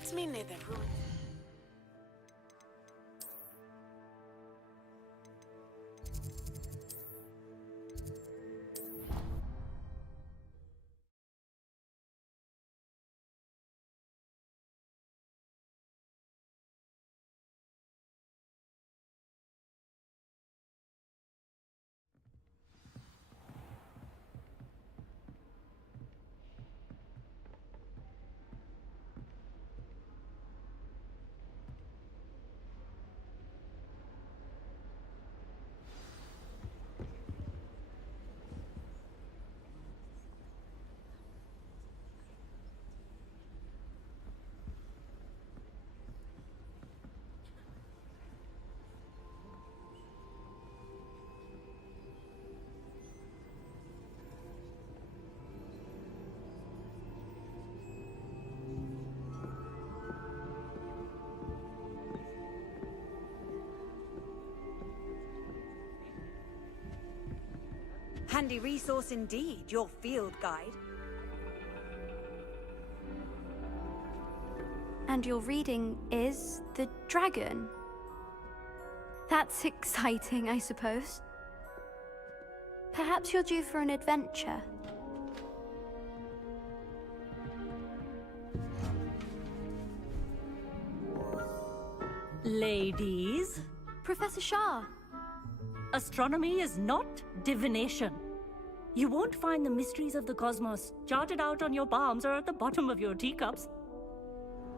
Meets me near the ruin. Handy resource indeed, your field guide. And your reading is the dragon. That's exciting, I suppose. Perhaps you're due for an adventure. Ladies, Professor Shah. astronomy is not divination. You won't find the mysteries of the cosmos charted out on your palms or at the bottom of your teacups.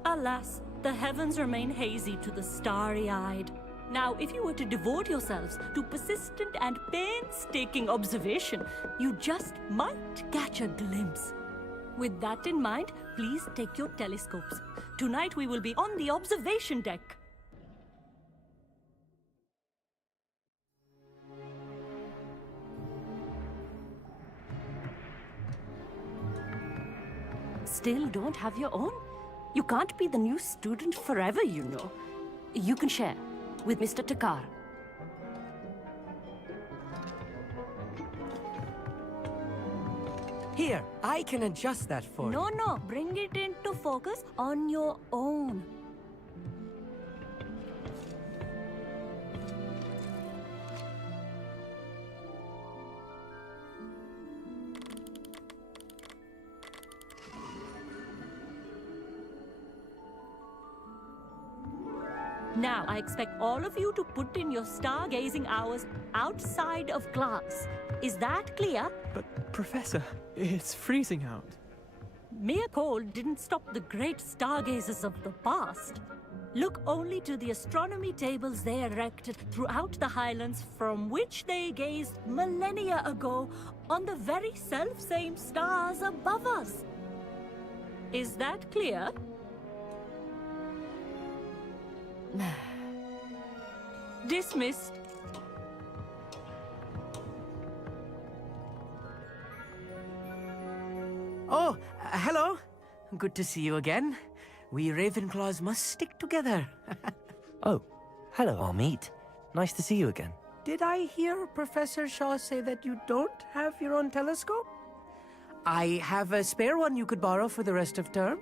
Alas, the heavens remain hazy to the starry-eyed. Now, if you were to devote yourselves to persistent and painstaking observation, you just might catch a glimpse. With that in mind, please take your telescopes. Tonight we will be on the observation deck. Still don't have your own? You can't be the new student forever, you know. You can share with Mr. Takar. Here, I can adjust that for you. No, bring it into focus on your own. Now, I expect all of you to put in your stargazing hours outside of class. Is that clear? But, Professor, it's freezing out. Mere cold didn't stop the great stargazers of the past. Look only to the astronomy tables they erected throughout the highlands from which they gazed millennia ago on the very self-same stars above us. Is that clear? Dismissed. Oh, hello. Good to see you again. We Ravenclaws must stick together. Oh, hello, Amit. Nice to see you again. Did I hear Professor Shaw say that you don't have your own telescope? I have a spare one you could borrow for the rest of term.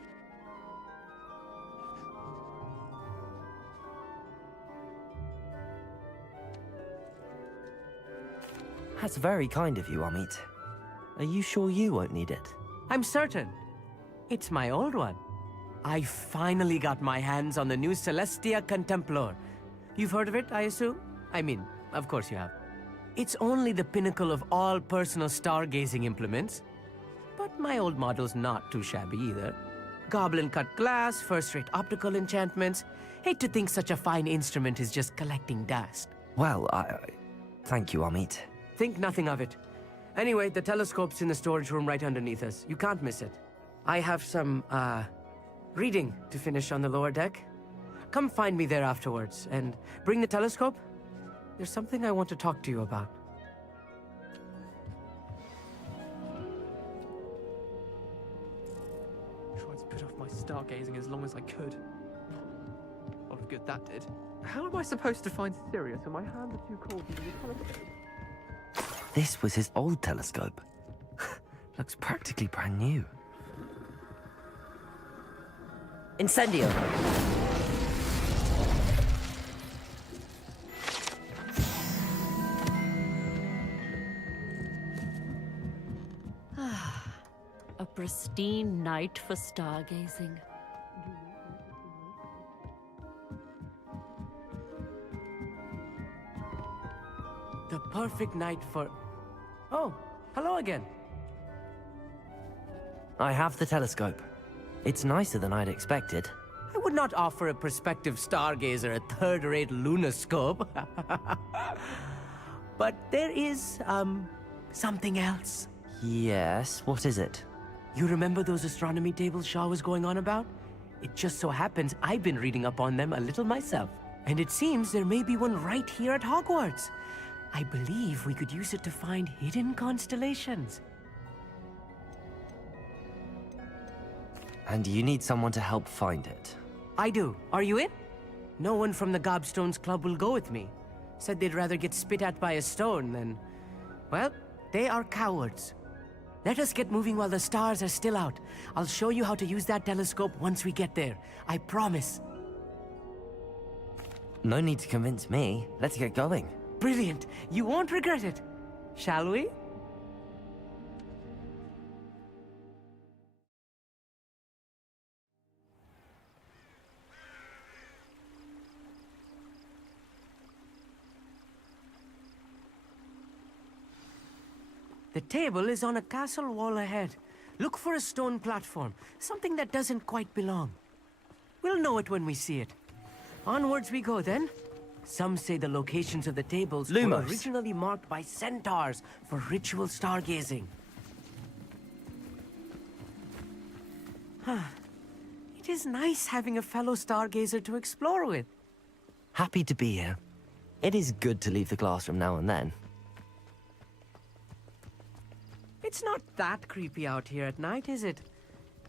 That's very kind of you, Amit. Are you sure you won't need it? I'm certain. It's my old one. I finally got my hands on the new Celestia Contemplar. You've heard of it, I assume? I mean, of course you have. It's only the pinnacle of all personal stargazing implements. But my old model's not too shabby either. Goblin-cut glass, first-rate optical enchantments. Hate to think such a fine instrument is just collecting dust. Well, thank you, Amit. Think nothing of it. Anyway, the telescope's in the storage room right underneath us. You can't miss it. I have some, reading to finish on the lower deck. Come find me there afterwards, and bring the telescope. There's something I want to talk to you about. Tried to put off my stargazing as long as I could. A lot of good that did. How am I supposed to find Sirius when my hands are too cold to use a telescope? This was his old telescope. Looks practically brand new. Incendio! A pristine night for stargazing. The perfect night for... Oh, hello again. I have the telescope. It's nicer than I'd expected. I would not offer a prospective stargazer a third-rate lunoscope. But there is, something else. Yes, what is it? You remember those astronomy tables Shaw was going on about? It just so happens I've been reading up on them a little myself. And it seems there may be one right here at Hogwarts. I believe we could use it to find hidden constellations. And you need someone to help find it. I do. Are you in? No one from the Gobstones Club will go with me. Said they'd rather get spit at by a stone than... Well, they are cowards. Let us get moving while the stars are still out. I'll show you how to use that telescope once we get there. I promise. No need to convince me. Let's get going. Brilliant. You won't regret it. Shall we? The table is on a castle wall ahead. Look for a stone platform, something that doesn't quite belong. We'll know it when we see it. Onwards we go then. Some say the locations of the tables were Lumos. originally marked by centaurs for ritual stargazing. It is nice having a fellow stargazer to explore with. Happy to be here. It is good to leave the classroom now and then. It's not that creepy out here at night, is it?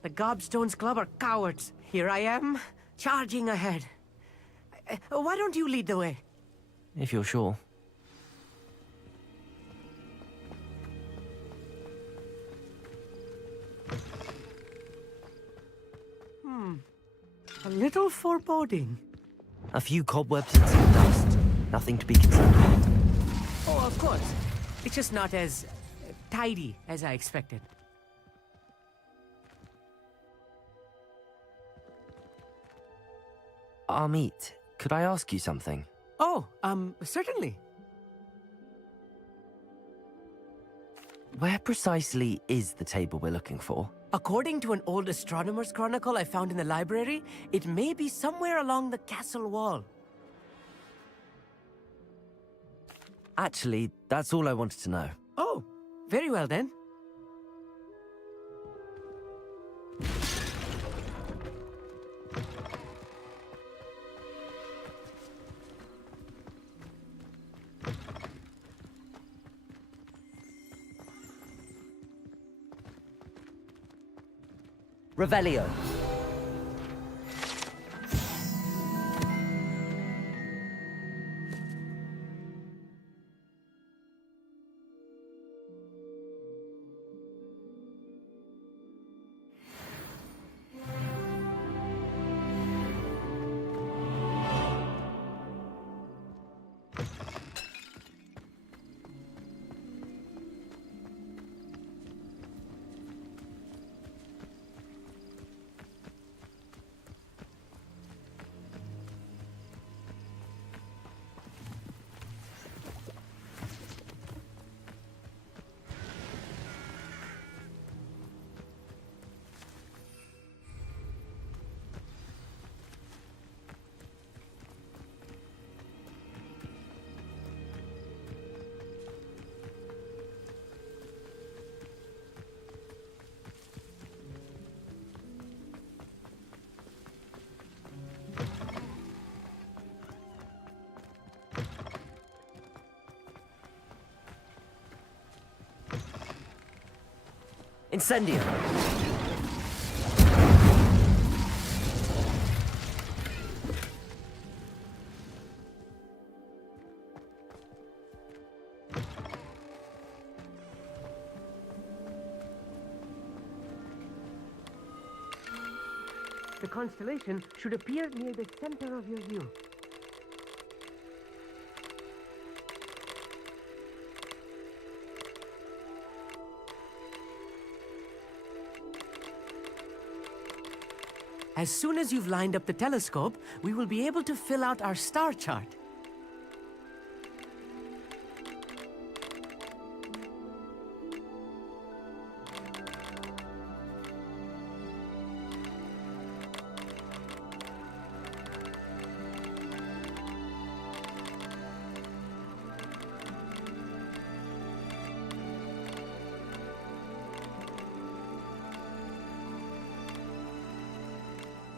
The Gobstones Club are cowards. Here I am, charging ahead. Why don't you lead the way? If you're sure. A little foreboding. A few cobwebs and some dust. Nothing to be concerned about. Oh, of course. It's just not as tidy as I expected. Amit, could I ask you something? Oh, certainly. Where precisely is the table we're looking for? According to an old astronomer's chronicle I found in the library, it may be somewhere along the castle wall. Actually, that's all I wanted to know. Oh, very well then. Revelio. Incendio. The constellation should appear near the center of your view. As soon as you've lined up the telescope, we will be able to fill out our star chart.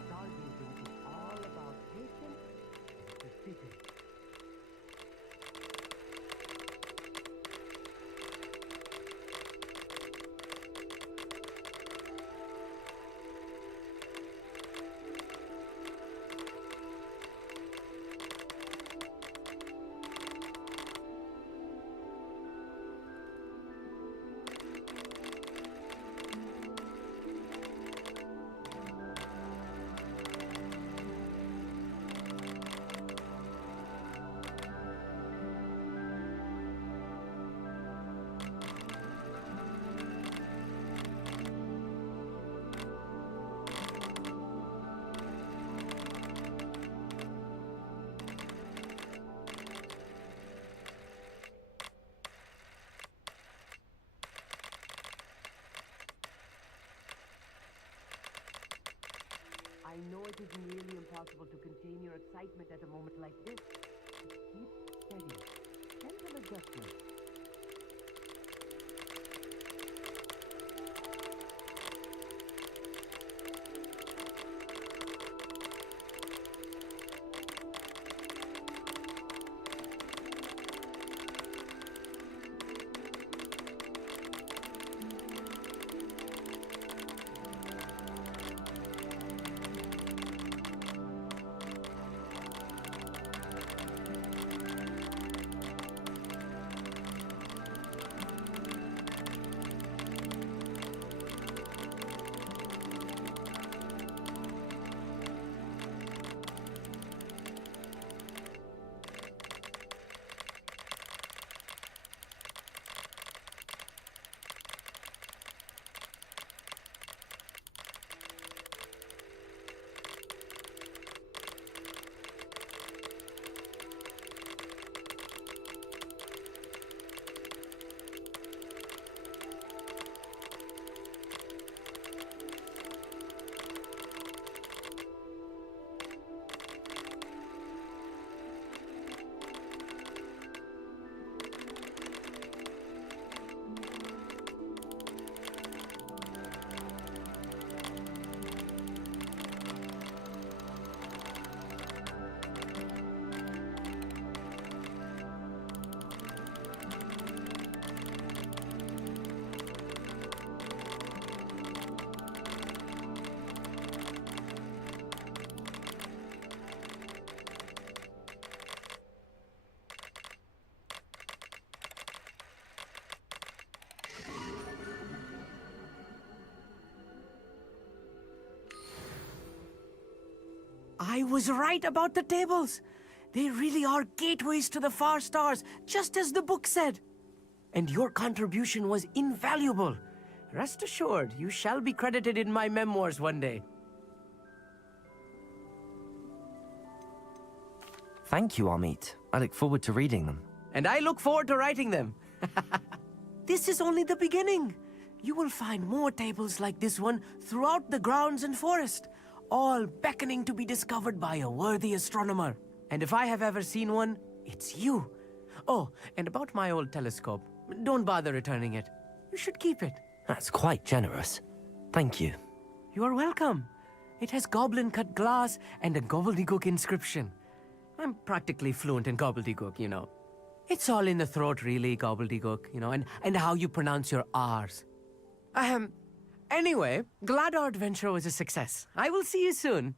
Stargazing is all about patience and precision. I know it is nearly impossible to contain your excitement at a moment like this. But keep steady. Gentle adjustments. I was right about the tables. They really are gateways to the far stars, just as the book said. And your contribution was invaluable. Rest assured, you shall be credited in my memoirs one day. Thank you, Amit. I look forward to reading them. And I look forward to writing them. This is only the beginning. You will find more tables like this one throughout the grounds and forest, all beckoning to be discovered by a worthy astronomer. And if I have ever seen one, it's you. Oh, and about my old telescope, don't bother returning it. You should keep it. That's quite generous. Thank you. You are welcome. It has goblin-cut glass and a gobbledygook inscription. I'm practically fluent in gobbledygook, you know. It's all in the throat, really, gobbledygook, you know, and how you pronounce your R's. Anyway, glad our adventure was a success. I will see you soon.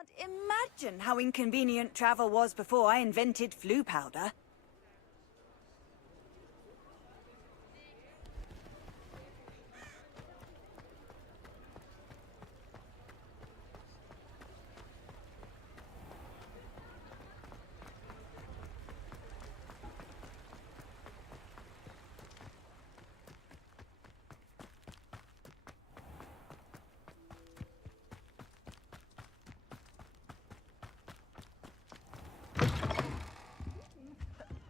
Can't imagine how inconvenient travel was before I invented flu powder.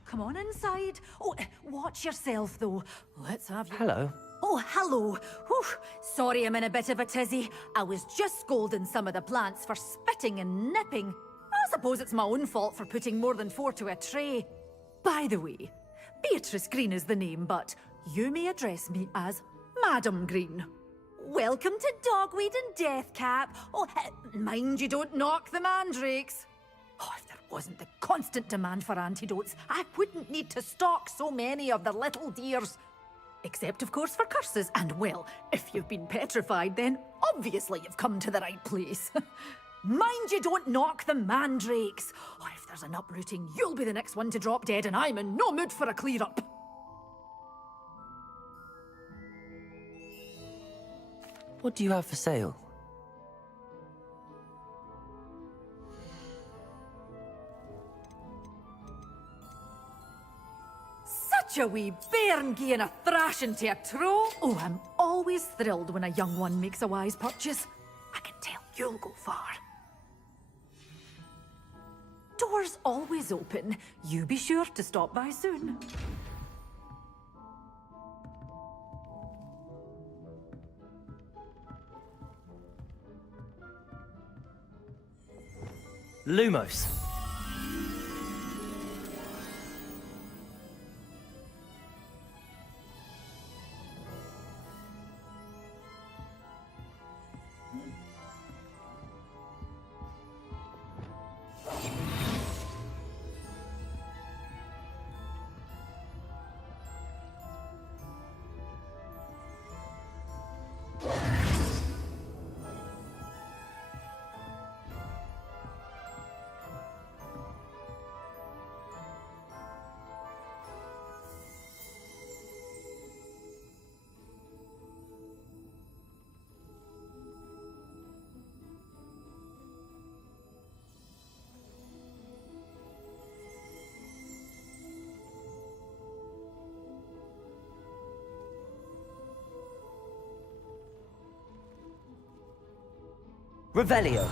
Come on inside. Oh, watch yourself, though. Let's have you. Hello. Oh, hello. Whew. Sorry I'm in a bit of a tizzy. I was just scolding some of the plants for spitting and nipping. I suppose it's my own fault for putting more than 4 to a tray. By the way, Beatrice Green is the name, but you may address me as Madam Green. Welcome to Dogweed and Deathcap. Oh, mind you don't knock the mandrakes. Oh, if there wasn't the constant demand for antidotes, I wouldn't need to stock so many of the little dears. Except, of course, for curses. And, well, if you've been petrified, then obviously you've come to the right place. Mind you don't knock the mandrakes. Oh, if there's an uprooting, you'll be the next one to drop dead, and I'm in no mood for a clear-up. What do you have for sale? Such a wee bairn gieing a thrashing to a troll. Oh, I'm always thrilled when a young one makes a wise purchase. I can tell you'll go far. Doors always open. You be sure to stop by soon. Lumos. Revelio.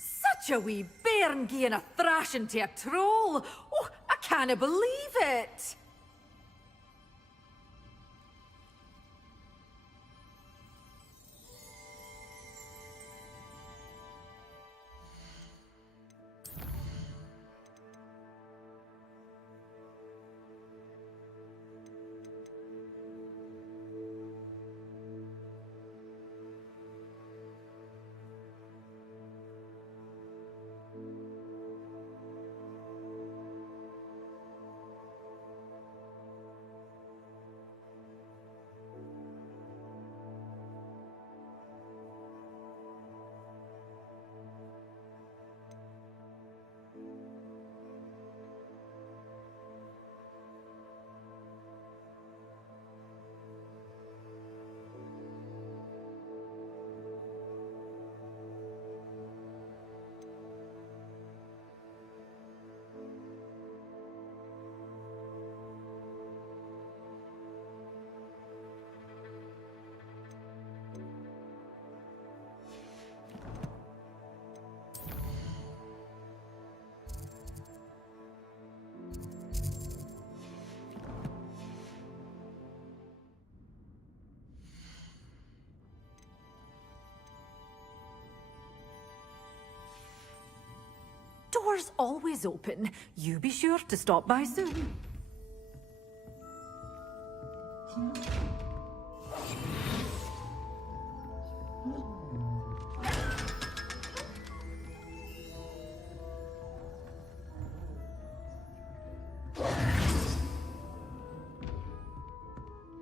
Such a wee bairn gieing a thrashing to a troll. Oh, I can't believe it. door's always open. You be sure to stop by soon.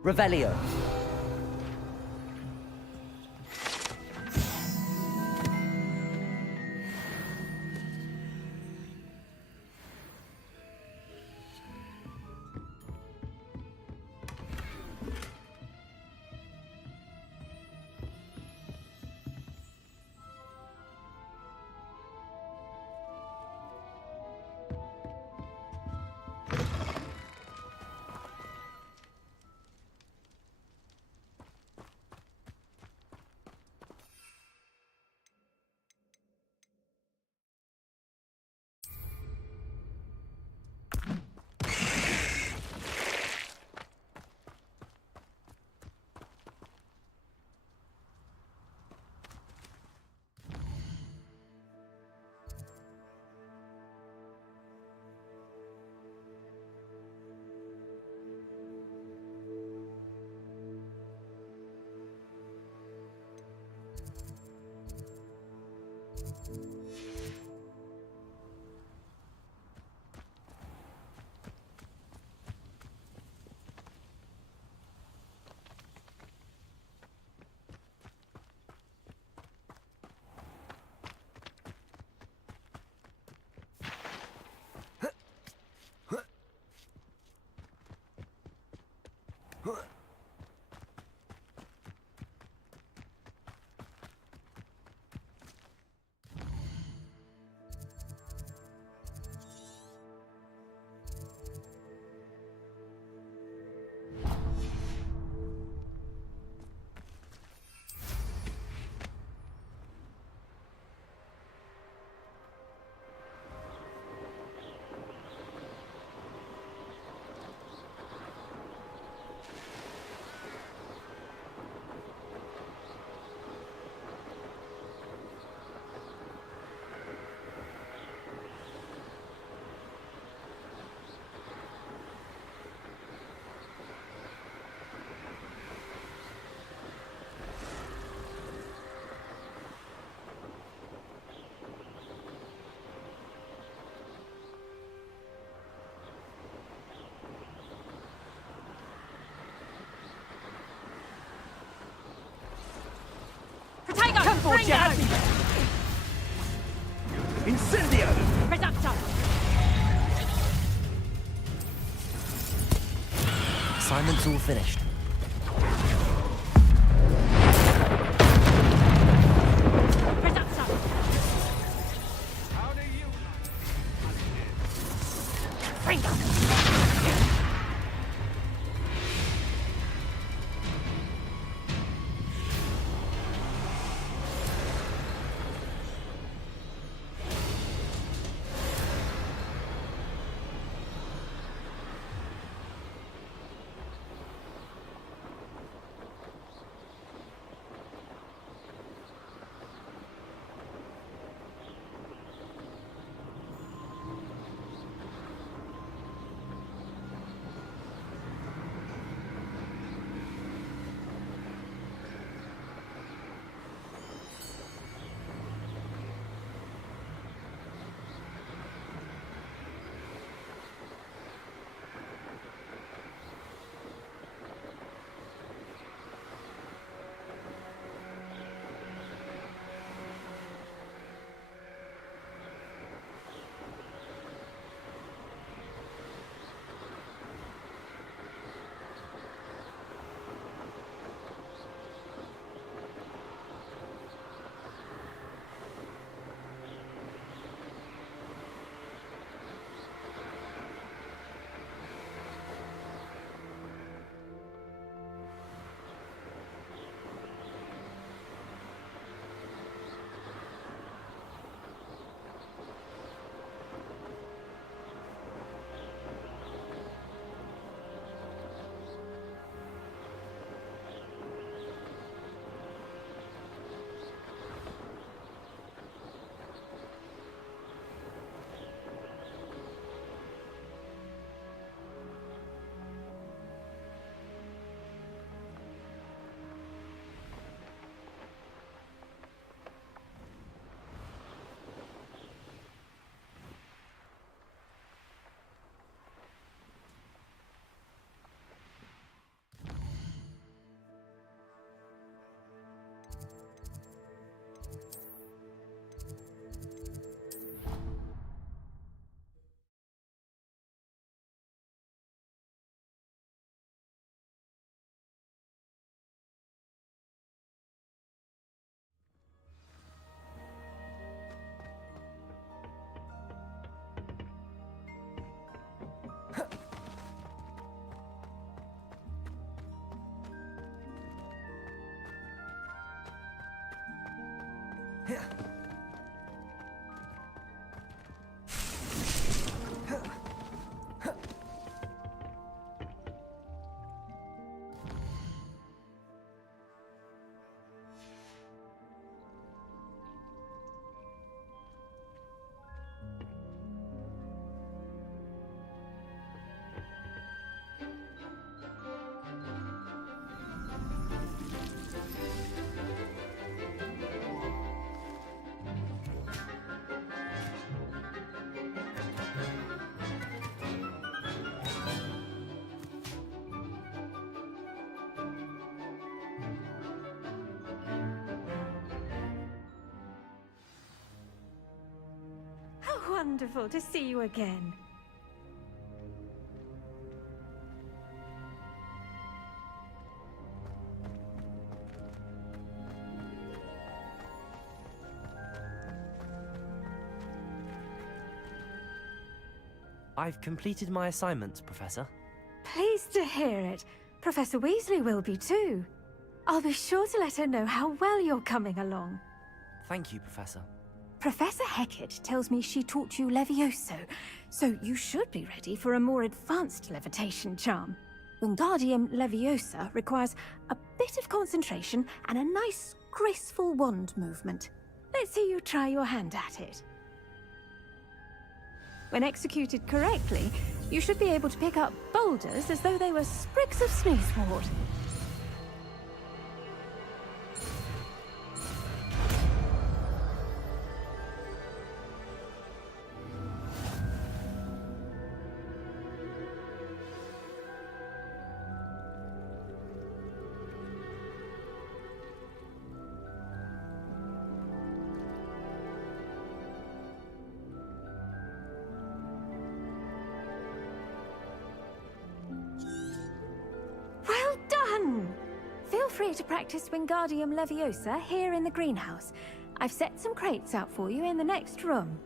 Revelio. Incendio! Assignment's all finished. How wonderful to see you again. I've completed my assignments, Professor. Pleased to hear it. Professor Weasley will be too. I'll be sure to let her know how well you're coming along. Thank you, Professor. Professor Hecat tells me she taught you Levioso, so you should be ready for a more advanced levitation charm. Wingardium Leviosa requires a bit of concentration and a nice, graceful wand movement. Let's see you try your hand at it. When executed correctly, you should be able to pick up boulders as though they were sprigs of sneezewort. Well done! Feel free to practice Wingardium Leviosa here in the greenhouse. I've set some crates out for you in the next room.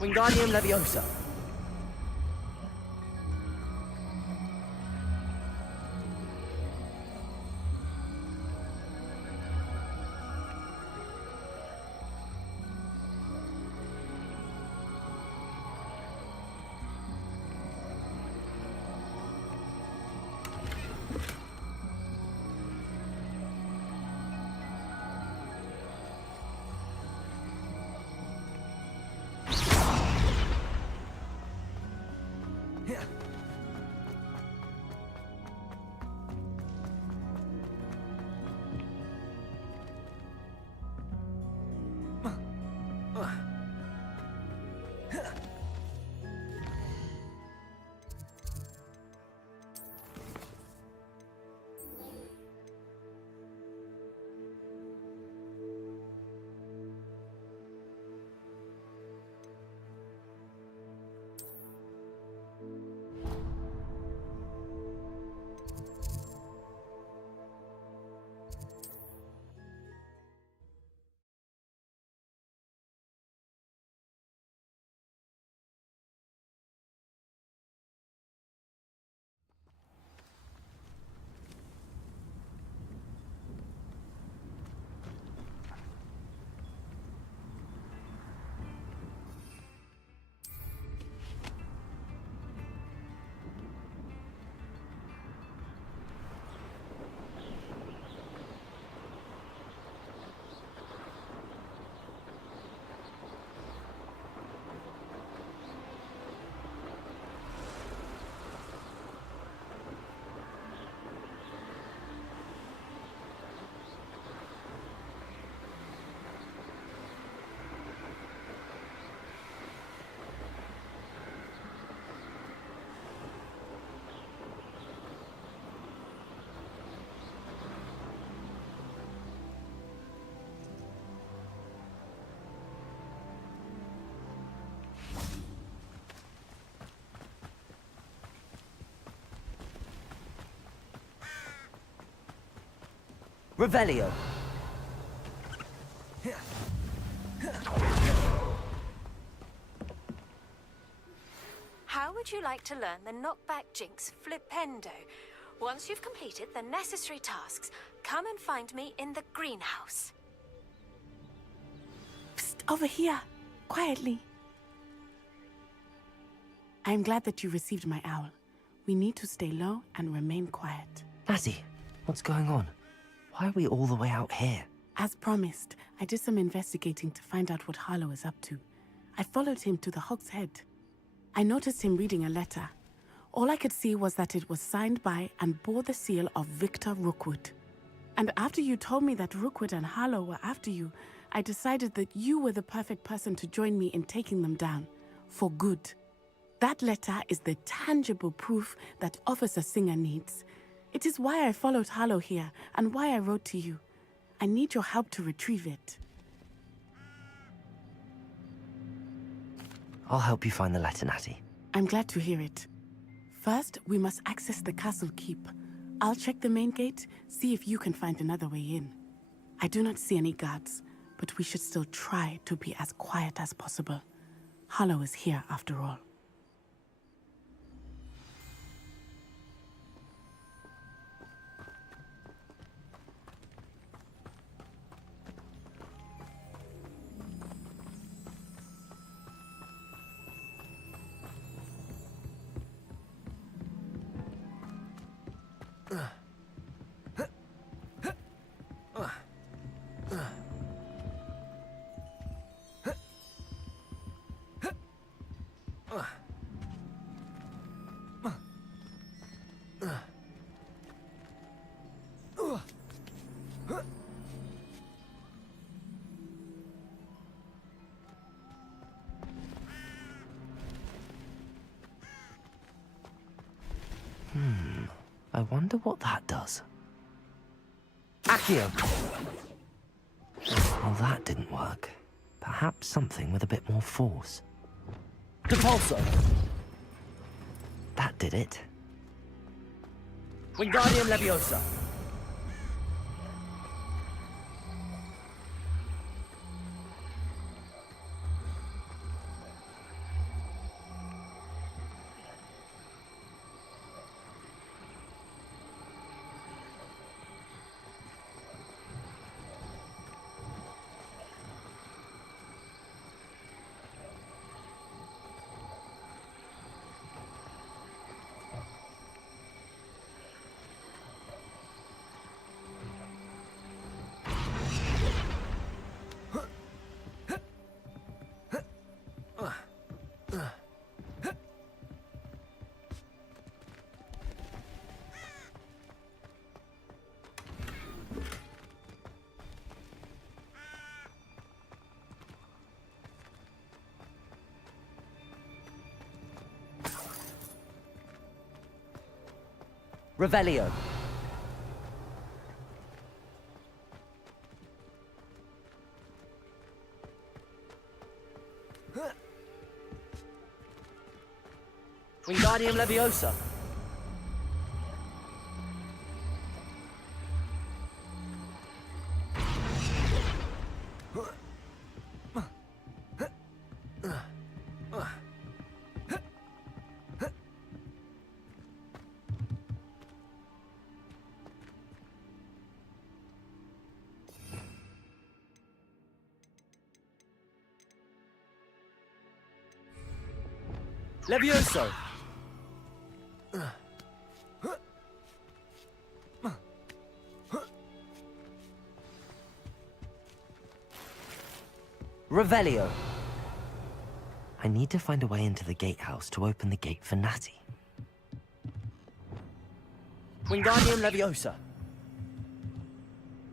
Wingardium Leviosa. Revelio. How would you like to learn the knockback jinx flipendo? Once you've completed the necessary tasks, come and find me in the greenhouse. Psst, over here. Quietly. I'm glad that you received my owl. We need to stay low and remain quiet. Natty, what's going on? Why are we all the way out here? As promised, I did some investigating to find out what Harlow is up to. I followed him to the Hog's Head. I noticed him reading a letter. All I could see was that it was signed by and bore the seal of Victor Rookwood. And after you told me that Rookwood and Harlow were after you, I decided that you were the perfect person to join me in taking them down. For good. That letter is the tangible proof that Officer Singer needs. It is why I followed Harlow here and why I wrote to you. I need your help to retrieve it. I'll help you find the letter, Natty. I'm glad to hear it. First, we must access the castle keep. I'll check the main gate, see if you can find another way in. I do not see any guards, but we should still try to be as quiet as possible. Harlow is here after all. I wonder what that does. Accio! Well, that didn't work. Perhaps something with a bit more force. Depulso! That did it. Wingardium Leviosa. Revelio. Wingardium Leviosa. Levioso. Revelio. I need to find a way into the gatehouse to open the gate for Natty. Wingardium Leviosa.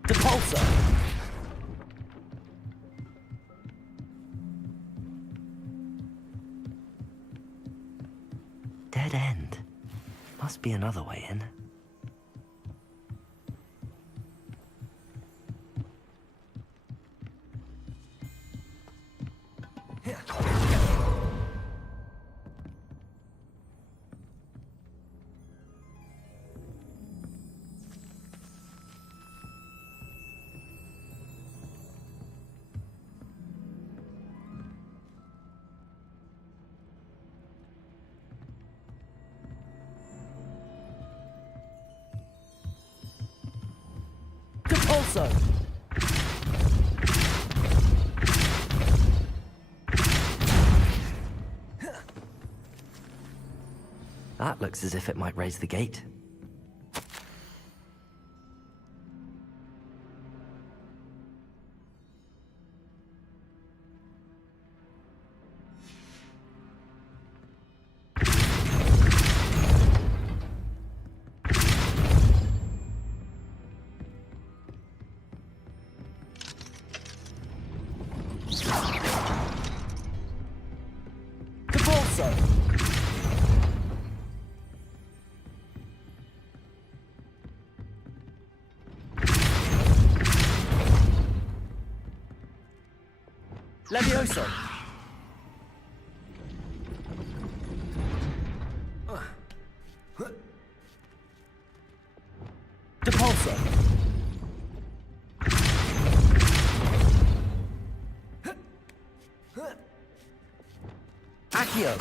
Depulso. Dead end. Must be another way in. Depulso! That looks as if it might raise the gate. Depulso! Levioso! Depulso! Accio!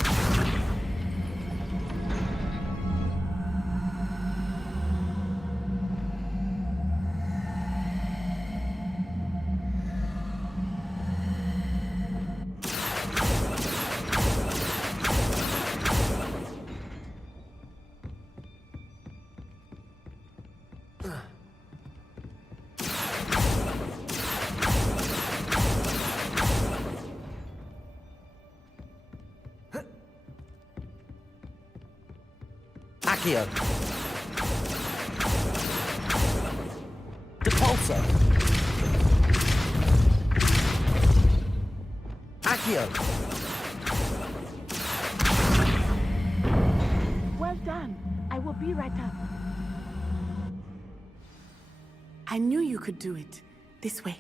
Accio! Depulso! Accio! Well done. I will be right up. I knew you could do it. This way.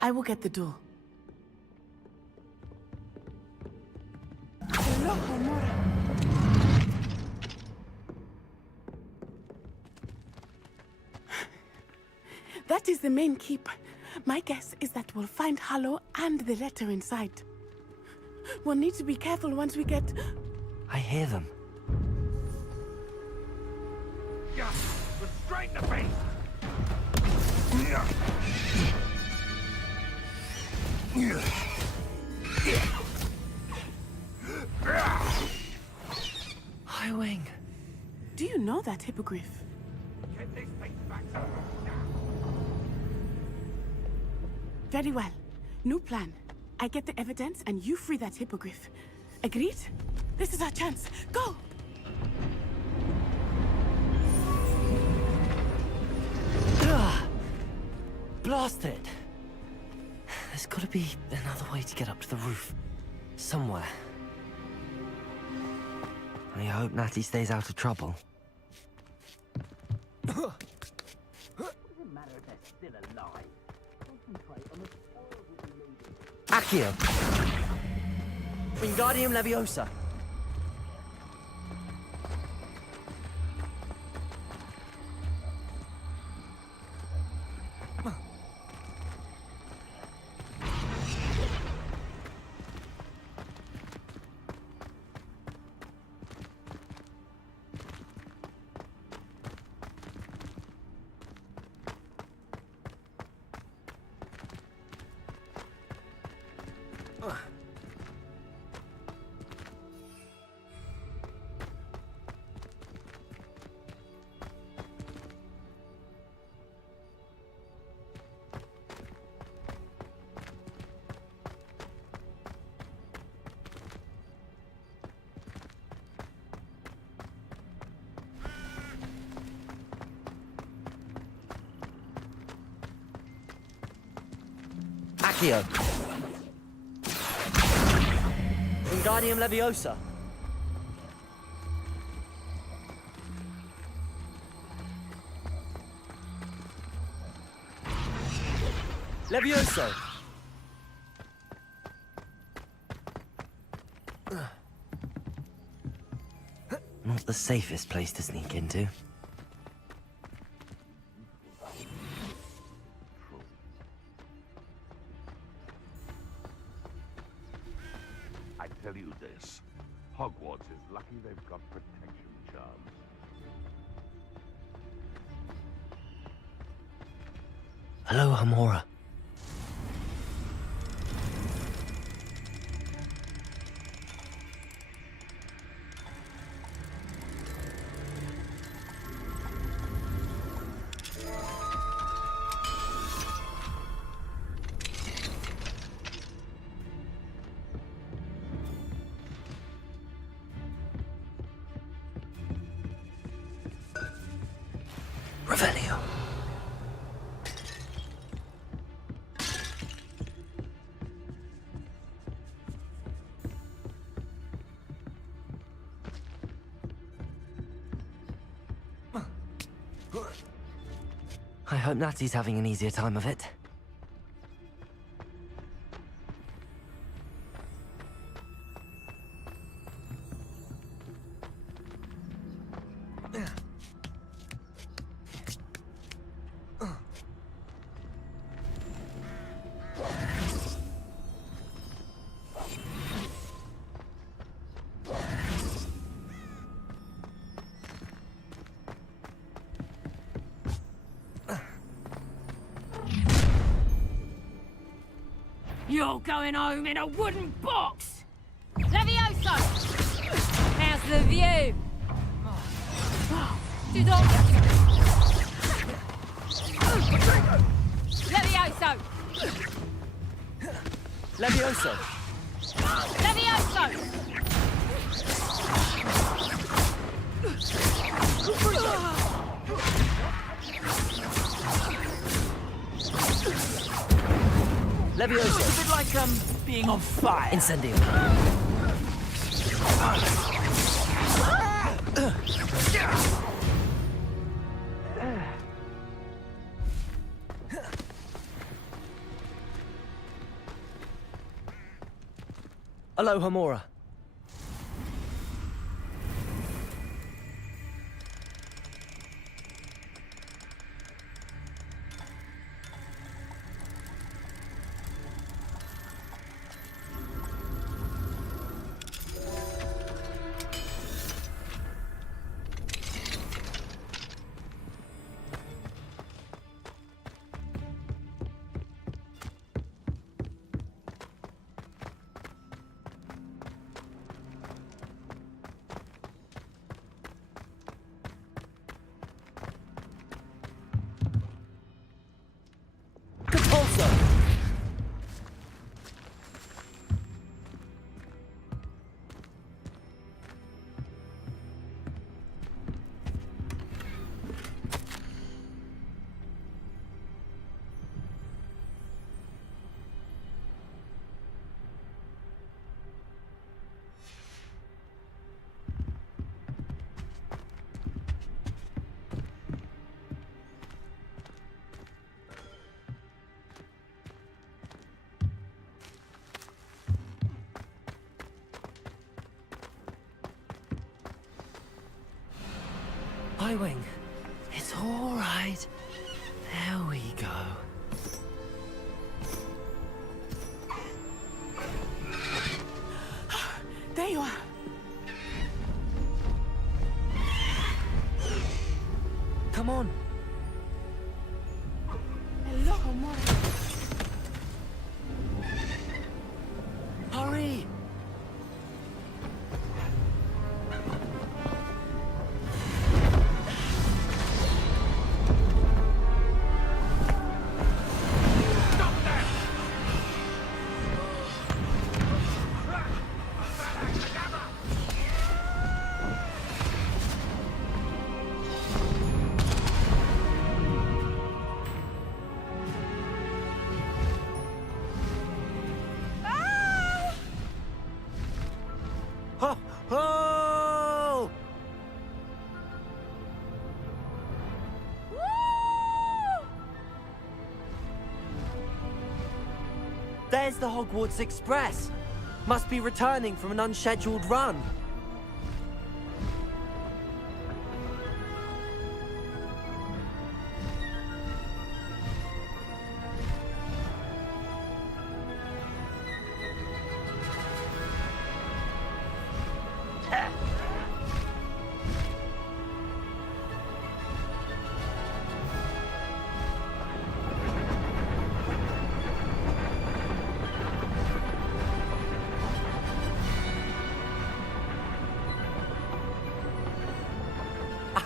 I will get the door. That is the main keep. My guess is that we'll find Harlow and the letter inside. We'll need to be careful once we get... I hear them. Yeah, restrain the beast! High Wing. Do you know that hippogriff? Get this thing back to now. Very well. New plan. I get the evidence and you free that hippogriff. Agreed? This is our chance. Go! Blast it! There's gotta be another way to get up to the roof. Somewhere. I hope Natty stays out of trouble. Accio! Wingardium Leviosa! Accio! Wingardium Leviosa! Levioso! Not the safest place to sneak into. I tell you this, Hogwarts is lucky they've got protection charms. Hello, Hamora. Revelio. I hope Natty's having an easier time of it. You're going home in a wooden box! Levioso! How's the view? Tu donc... Levioso! Levioso! Levioso! Levioso. It's a bit like, being on fire. Incendio. Hello, Hamora. Highwing. It's all right. There we go. There you are. Come on. Hello, Hamora. Hurry. Ho! Ho! There's the Hogwarts Express. Must be returning from an unscheduled run.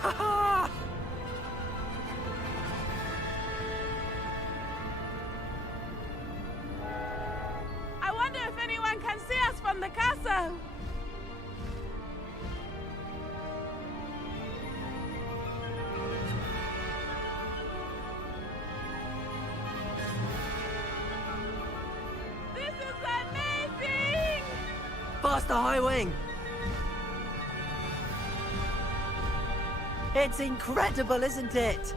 I wonder if anyone can see us from the castle. This is amazing! Faster, High Wing! It's incredible, isn't it?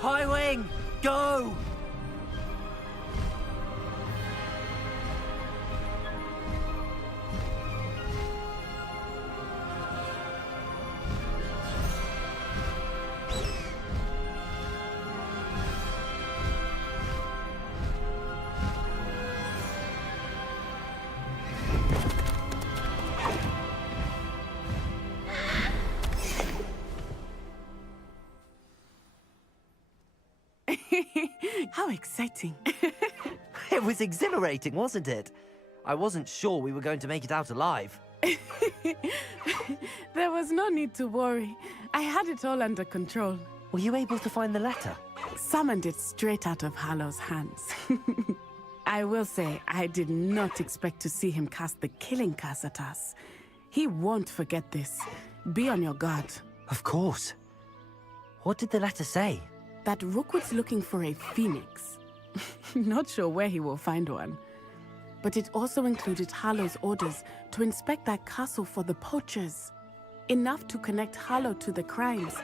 High Wing, go! How exciting. It was exhilarating, wasn't it? I wasn't sure we were going to make it out alive. There was no need to worry. I had it all under control. Were you able to find the letter? Summoned it straight out of Hallow's hands. I will say, I did not expect to see him cast the killing curse at us. He won't forget this. Be on your guard. Of course. What did the letter say? That Rookwood's looking for a phoenix. Not sure where he will find one. But it also included Harlow's orders to inspect that castle for the poachers. Enough to connect Harlow to the crimes.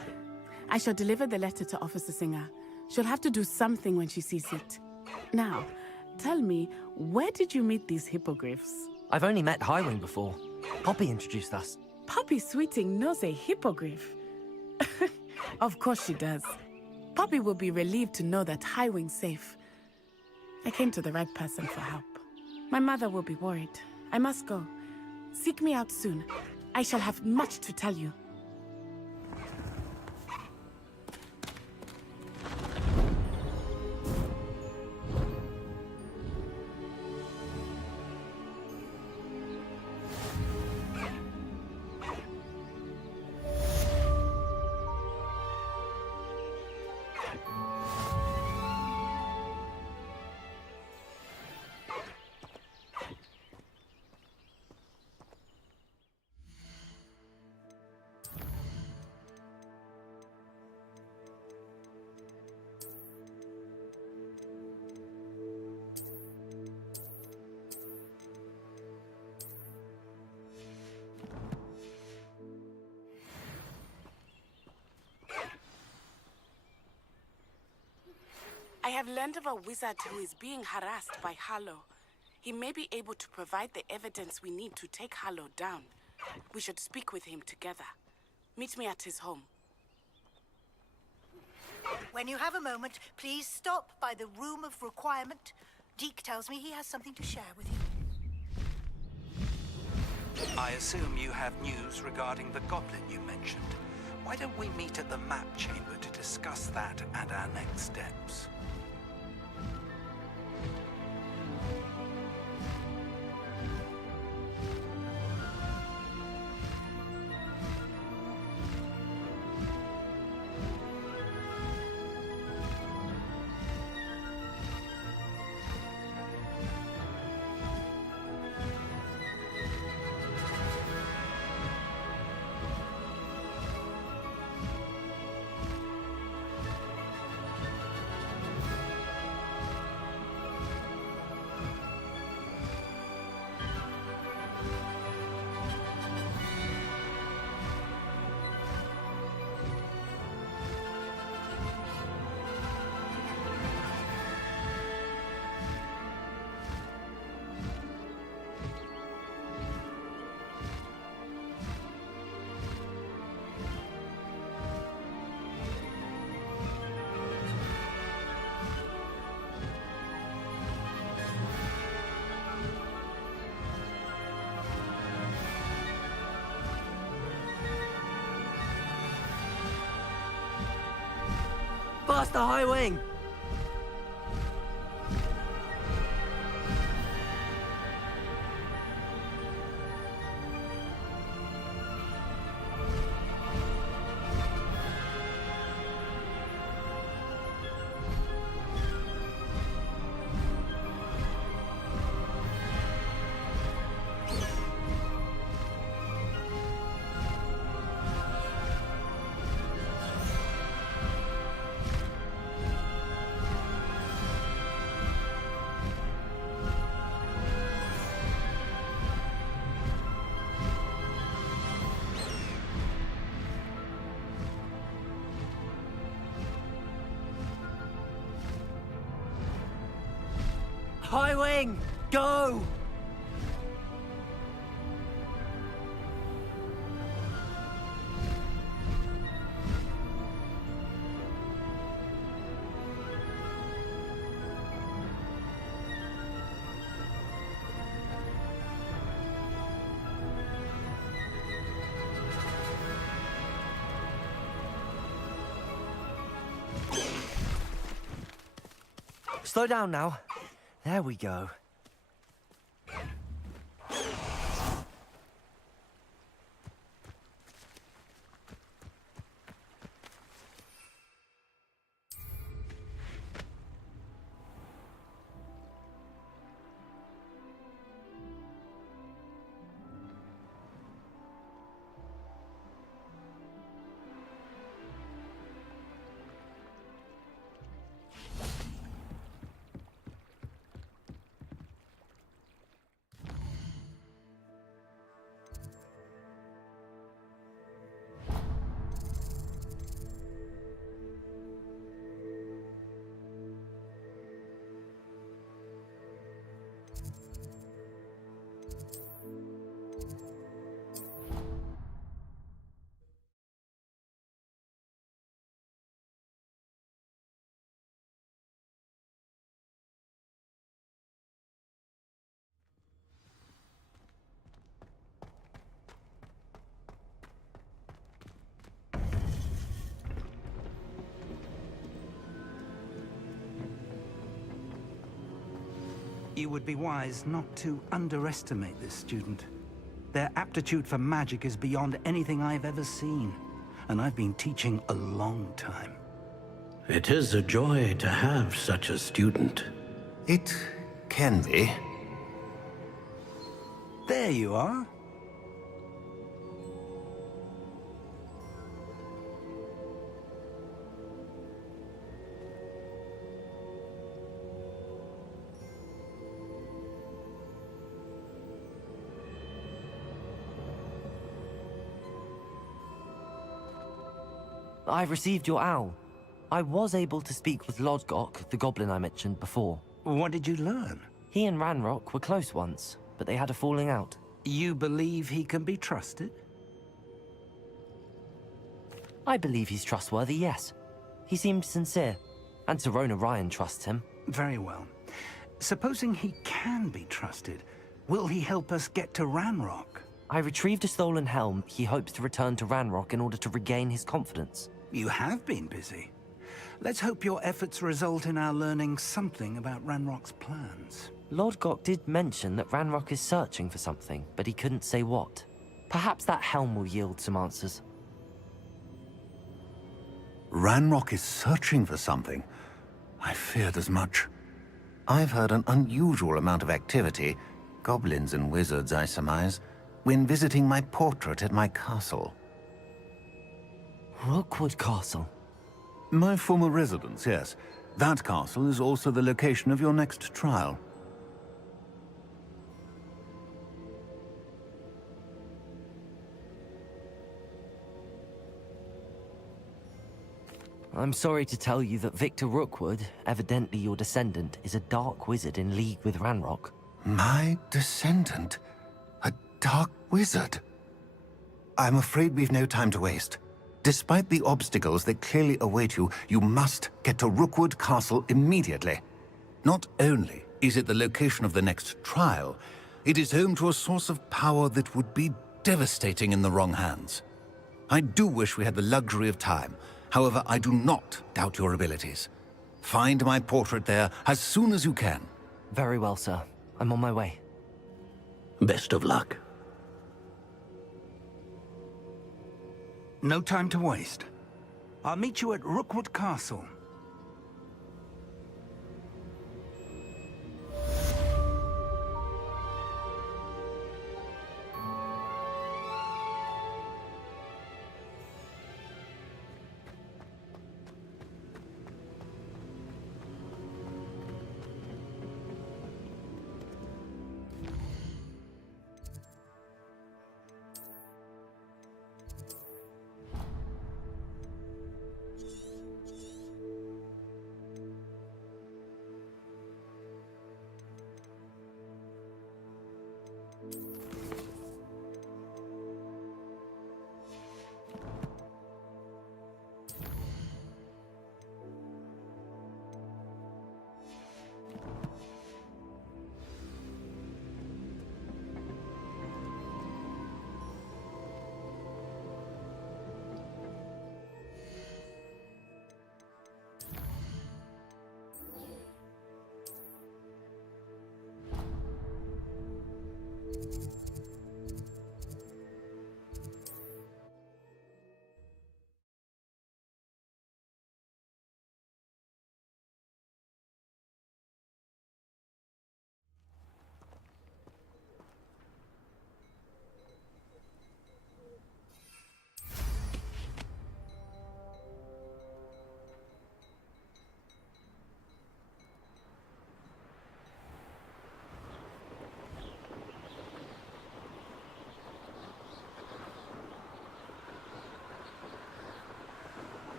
I shall deliver the letter to Officer Singer. She'll have to do something when she sees it. Now, tell me, where did you meet these hippogriffs? I've only met Highwing before. Poppy introduced us. Poppy Sweeting knows a hippogriff. Of course she does. Poppy will be relieved to know that Highwing's safe. I came to the right person for help. My mother will be worried. I must go. Seek me out soon. I shall have much to tell you. I have learned of a wizard who is being harassed by Harlow. He may be able to provide the evidence we need to take Harlow down. We should speak with him together. Meet me at his home. When you have a moment, please stop by the Room of Requirement. Deke tells me he has something to share with you. I assume you have news regarding the goblin you mentioned. Why don't we meet at the map chamber to discuss that and our next steps? Master High Wing! High Wing, go! Slow down now. There we go. You would be wise not to underestimate this student. Their aptitude for magic is beyond anything I've ever seen, and I've been teaching a long time. It is a joy to have such a student. It can be. There you are. I've received your owl. I was able to speak with Lodgok, the goblin I mentioned before. What did you learn? He and Ranrock were close once, but they had a falling out. You believe he can be trusted? I believe he's trustworthy, yes. He seemed sincere, and Serona Ryan trusts him. Very well. Supposing he can be trusted, will he help us get to Ranrock? I retrieved a stolen helm he hopes to return to Ranrock in order to regain his confidence. You have been busy. Let's hope your efforts result in our learning something about Ranrock's plans. Lodgok did mention that Ranrock is searching for something, but he couldn't say what. Perhaps that helm will yield some answers. Ranrock is searching for something. I feared as much. I've heard an unusual amount of activity, goblins and wizards, I surmise, when visiting my portrait at my castle. Rookwood Castle? My former residence, yes. That castle is also the location of your next trial. I'm sorry to tell you that Victor Rookwood, evidently your descendant, is a dark wizard in league with Ranrock. My descendant? A dark wizard? I'm afraid we've no time to waste. Despite the obstacles that clearly await you, you must get to Rookwood Castle immediately. Not only is it the location of the next trial, it is home to a source of power that would be devastating in the wrong hands. I do wish we had the luxury of time, However, I do not doubt your abilities. Find my portrait there as soon as you can. Very well, sir. I'm on my way. Best of luck. No time to waste. I'll meet you at Rookwood Castle.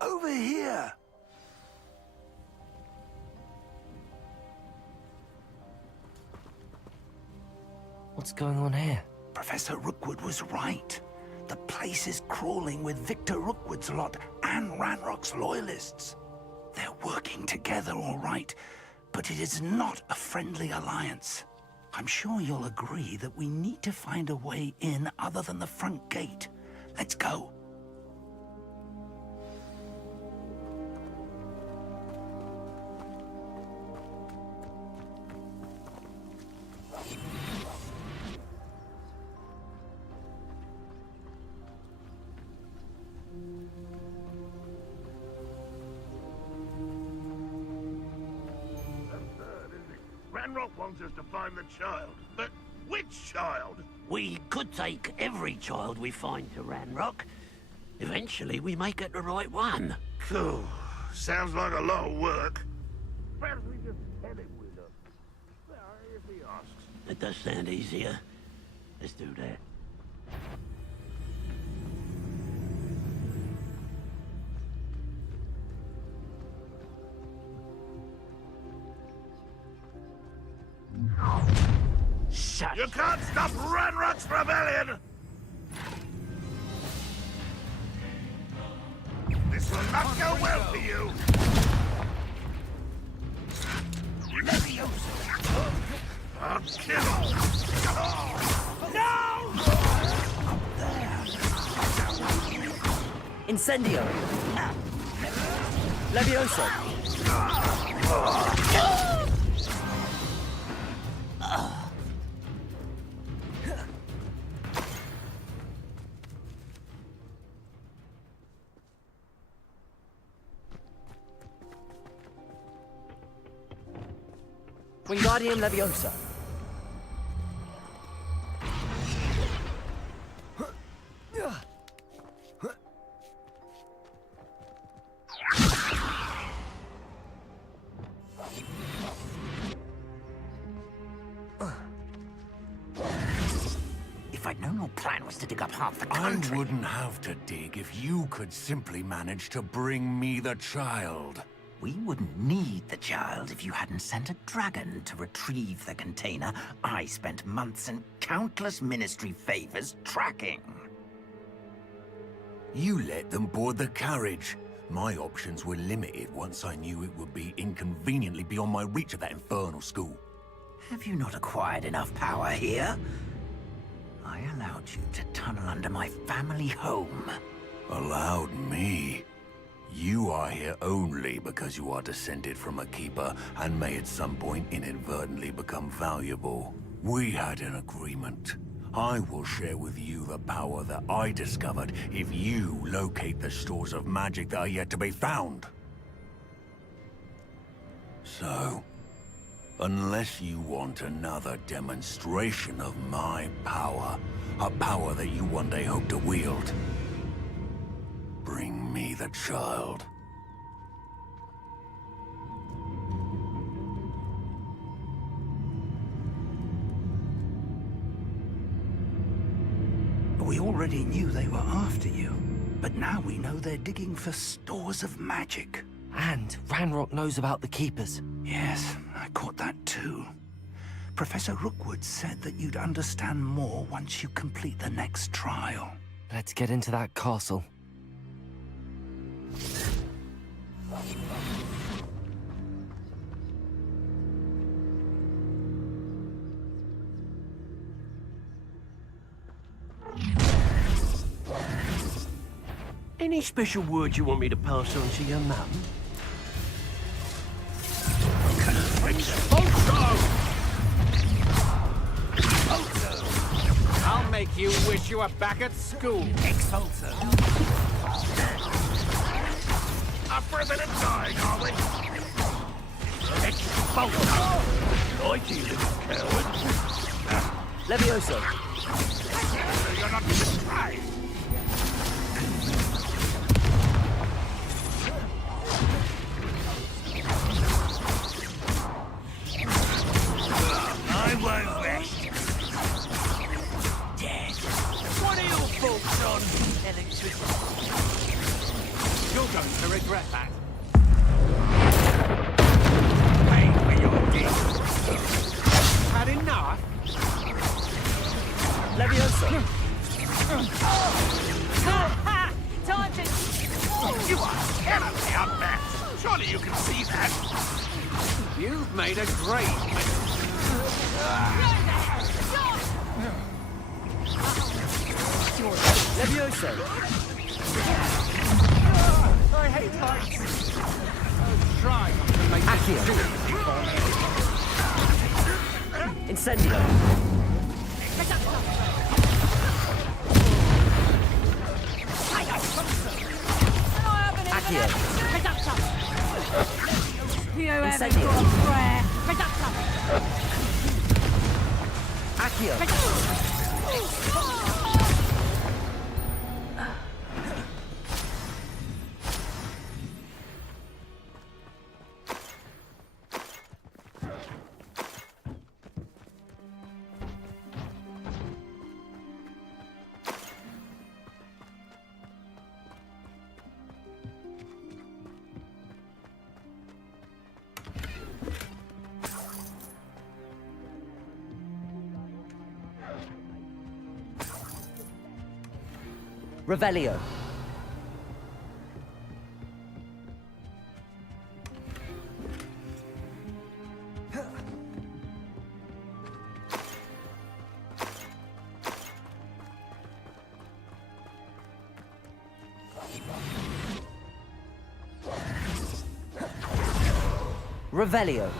Over here! What's going on here? Professor Rookwood was right. The place is crawling with Victor Rookwood's lot and Ranrock's loyalists. They're working together, all right, but it is not a friendly alliance. I'm sure you'll agree that we need to find a way in other than the front gate. Let's go. Ranrock wants us to find the child, but which child? We could take every child we find to Ranrock. Eventually, we may get the right one. Cool. Sounds like a lot of work. Perhaps we just tell him with us. Well, if he asks. It does sound easier. Let's do that. Shut. You can't stop Ranrock's rebellion! This will not go well for you! I'll kill him! No! Incendio! Levioso! Wingardium Leviosa. If I'd known your plan was to dig up half the I country... wouldn't have to dig if you could simply manage to bring me the child. We wouldn't need the child if you hadn't sent a dragon to retrieve the container I spent months and countless ministry favors tracking. You let them board the carriage. My options were limited once I knew it would be inconveniently beyond my reach at that infernal school. Have you not acquired enough power here? I allowed you to tunnel under my family home. Allowed me? You are here only because you are descended from a keeper and may at some point inadvertently become valuable. We had an agreement. I will share with you the power that I discovered if you locate the stores of magic that are yet to be found. So, unless you want another demonstration of my power, a power that you one day hope to wield, bring me the child. We already knew they were after you, but now we know they're digging for stores of magic. And Ranrock knows about the Keepers. Yes, I caught that too. Professor Rookwood said that you'd understand more once you complete the next trial. Let's get into that castle. Any special word you want me to pass on to your mum? I'll make you wish you were back at school. Exalter. Up for a bit of dying, are we? Expulso! Righty, little coward. Levioso. You're not even trying. I won't rest. Dead. What are your thoughts on electricity? You're going to regret that. Pay for your deeds. Had enough? Levioso. Time to... You are terribly unmatched. Surely you can see that. You've made a great mistake. Levioso. I hate heights. Try not to make Accio. Incendio. Accio. Whoever's got Incendio. a prayer. Accio. Revelio. Revelio.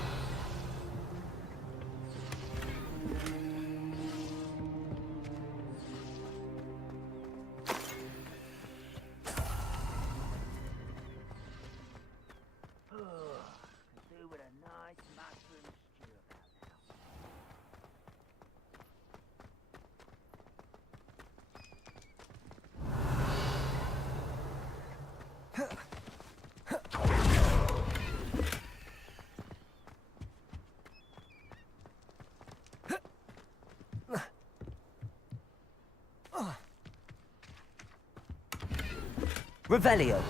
Revelio.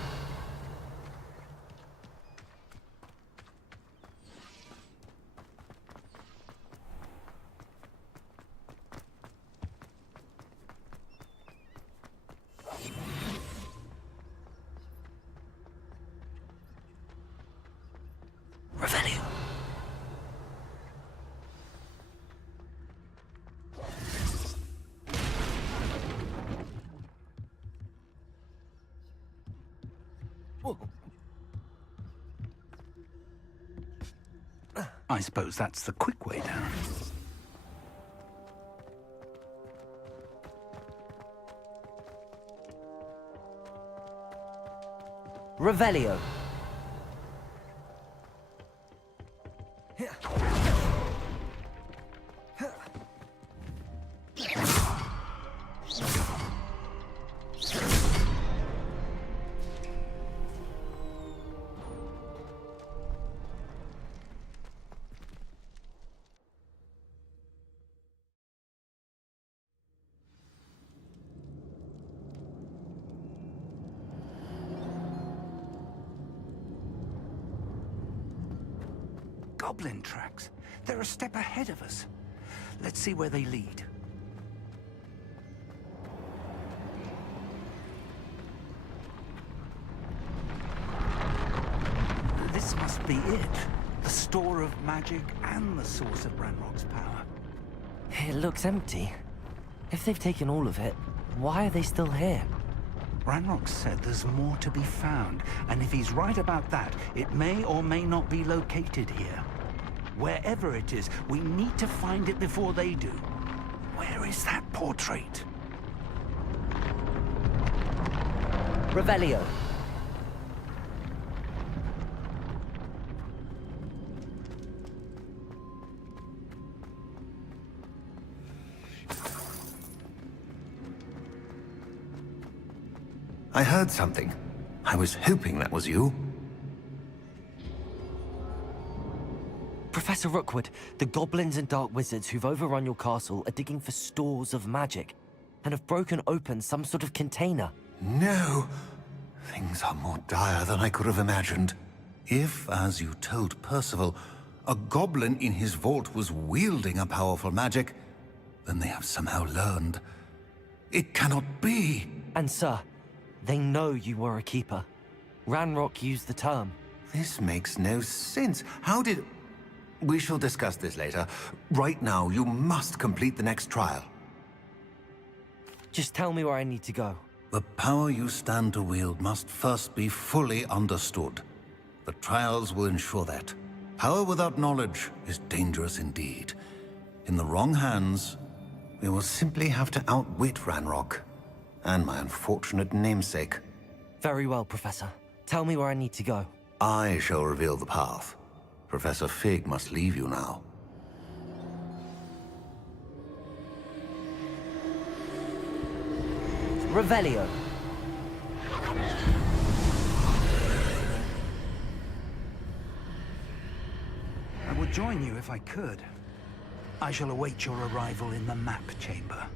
I suppose that's the quick way down. Revelio. Goblin tracks. They're a step ahead of us. Let's see where they lead. This must be it. The store of magic and the source of Ranrock's power. It looks empty. If they've taken all of it, why are they still here? Ranrock said there's more to be found, and if he's right about that, it may or may not be located here. Wherever it is, we need to find it before they do. Where is that portrait? Revelio. I heard something. I was hoping that was you. Professor Rookwood, the goblins and dark wizards who've overrun your castle are digging for stores of magic and have broken open some sort of container. No! Things are more dire than I could have imagined. If, as you told Percival, a goblin in his vault was wielding a powerful magic, then they have somehow learned. It cannot be! And sir, they know you were a keeper. Ranrock used the term. This makes no sense. How did... We shall discuss this later. Right now, you must complete the next trial. Just tell me where I need to go. The power you stand to wield must first be fully understood. The trials will ensure that. Power without knowledge is dangerous indeed. In the wrong hands, we will simply have to outwit Ranrock and my unfortunate namesake. Very well, Professor. Tell me where I need to go. I shall reveal the path. Professor Fig must leave you now. Revelio. I would join you if I could. I shall await your arrival in the map chamber.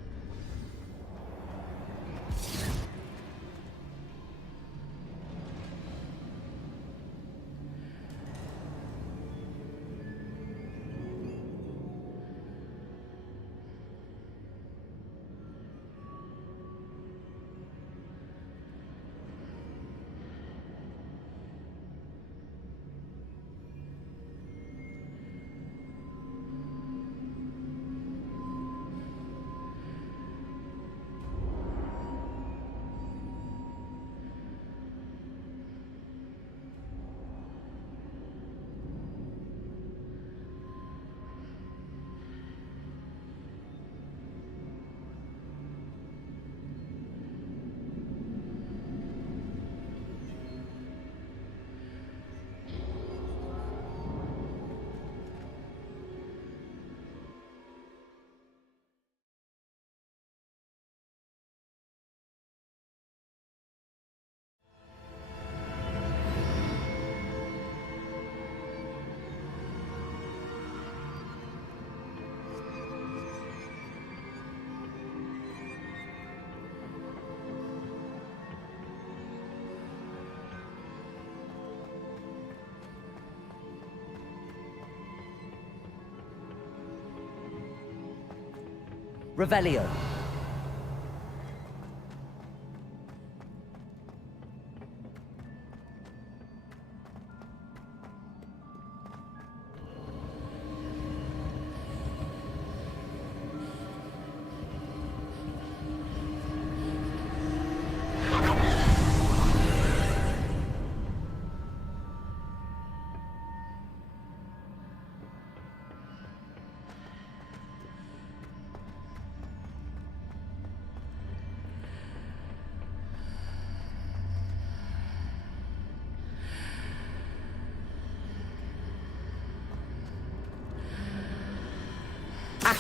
Revelio.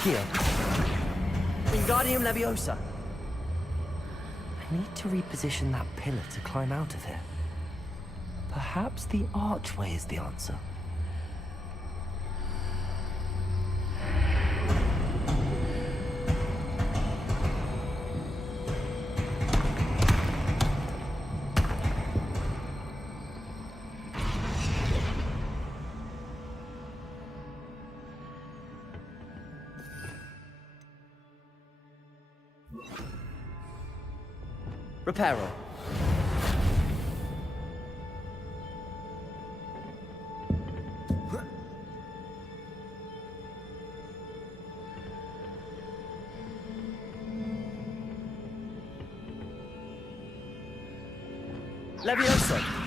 Accio! Wingardium Leviosa! I need to reposition that pillar to climb out of here. Perhaps the archway is the answer. Reparo. Levioso.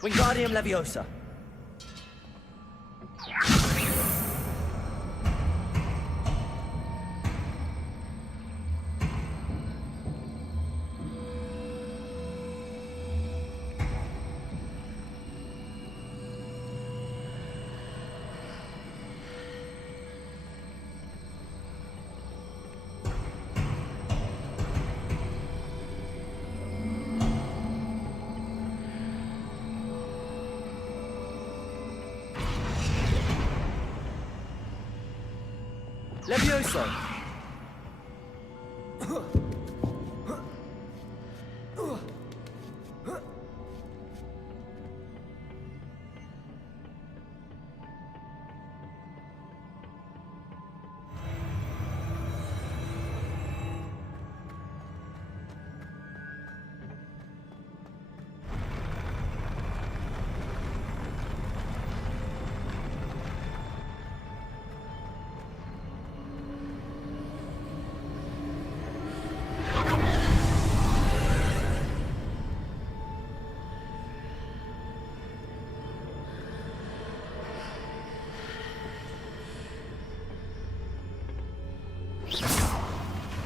Wingardium Leviosa. Levioso!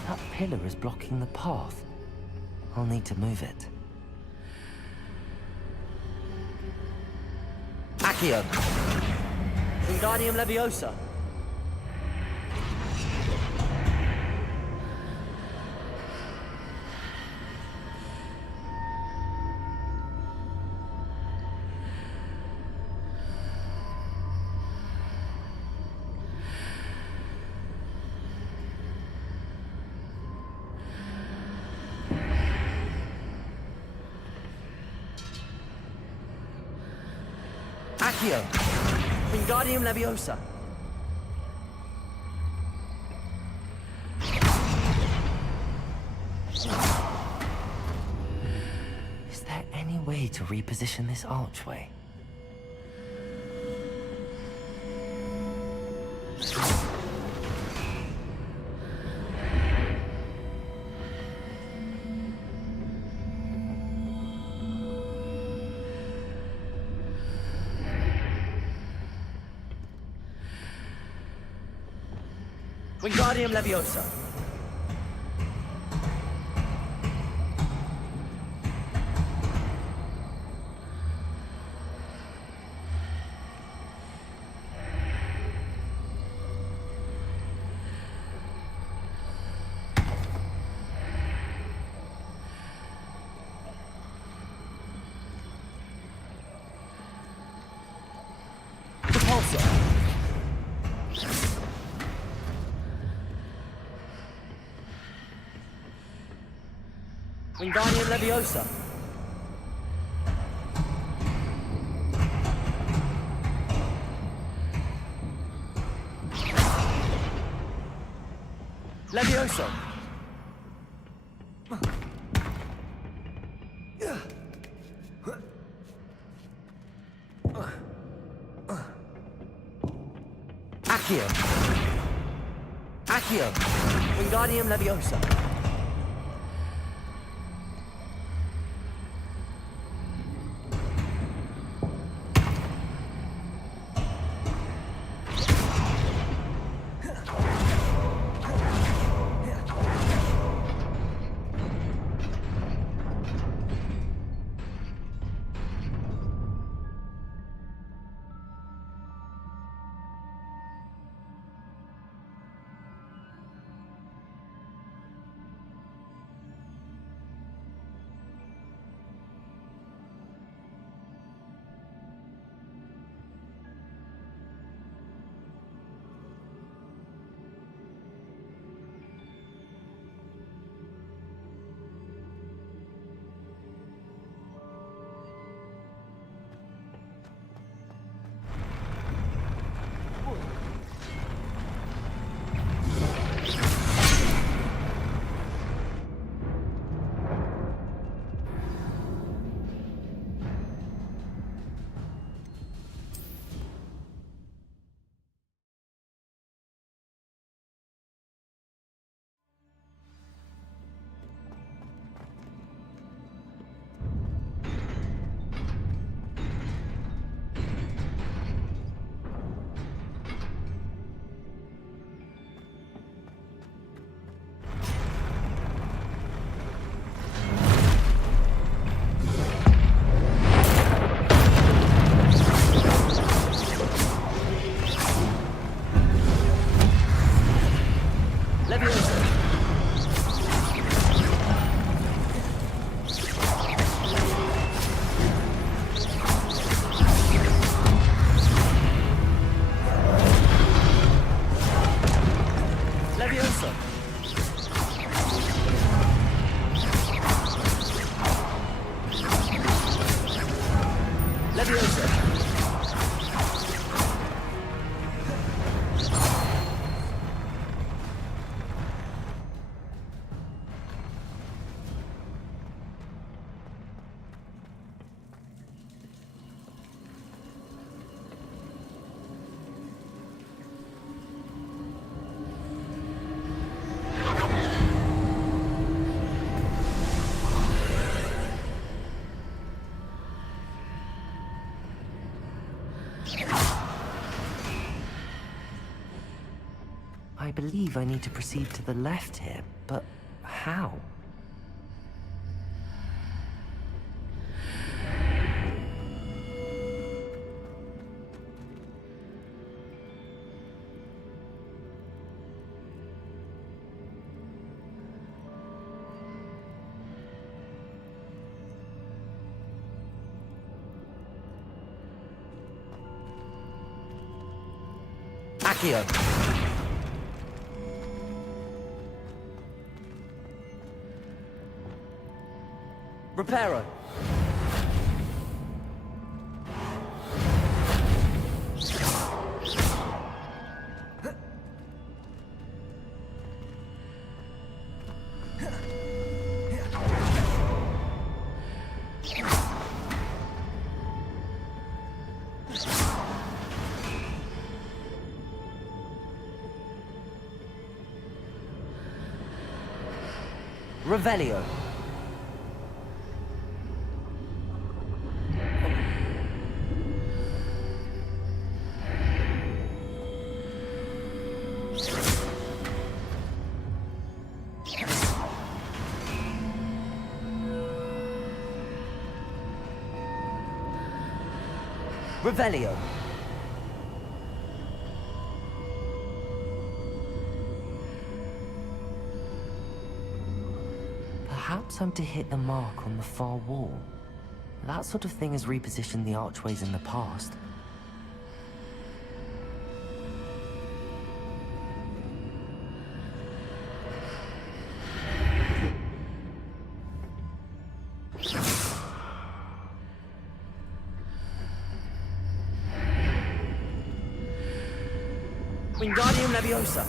That pillar is blocking the path. I'll need to move it. Accio! Wingardium Leviosa! Accio! Wingardium Leviosa! Is there any way to reposition this archway? Wingardium Leviosa. Repulsor. Wingardium Leviosa. Levioso. Accio. Accio. Wingardium Leviosa. I believe I need to proceed to the left here, but how? Accio. Reparo. Revelio. Revelio. Perhaps I'm to hit the mark on the far wall. That sort of thing has repositioned the archways in the past. Wingardium Leviosa.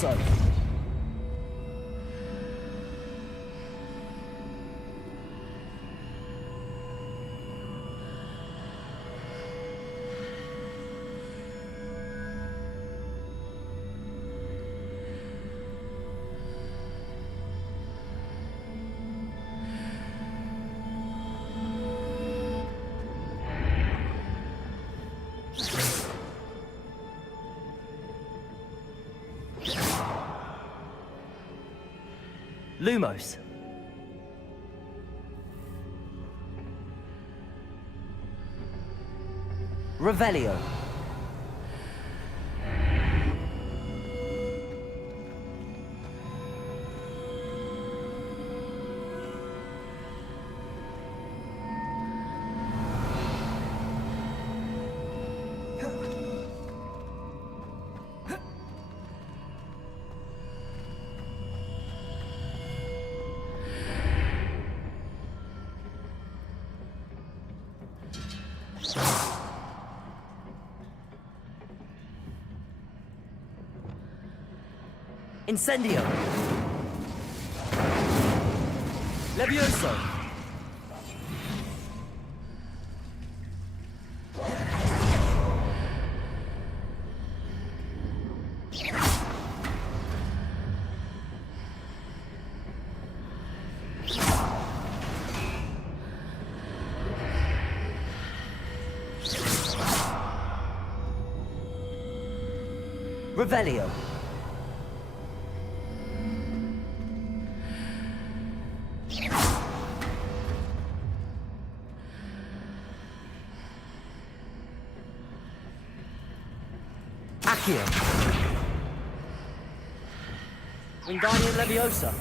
Levioso! Lumos. Revelio. Incendio. Levioso. Revelio. Accio. Wingardium Leviosa.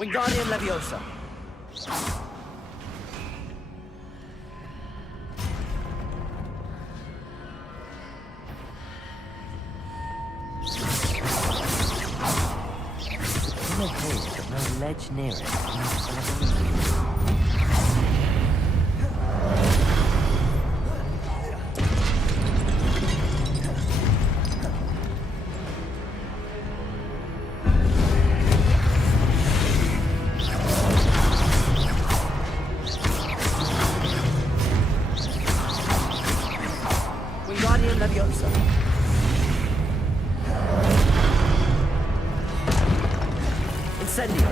Wingardium Leviosa. No hill, but no ledge near it. Wingardium Leviosa. Incendio.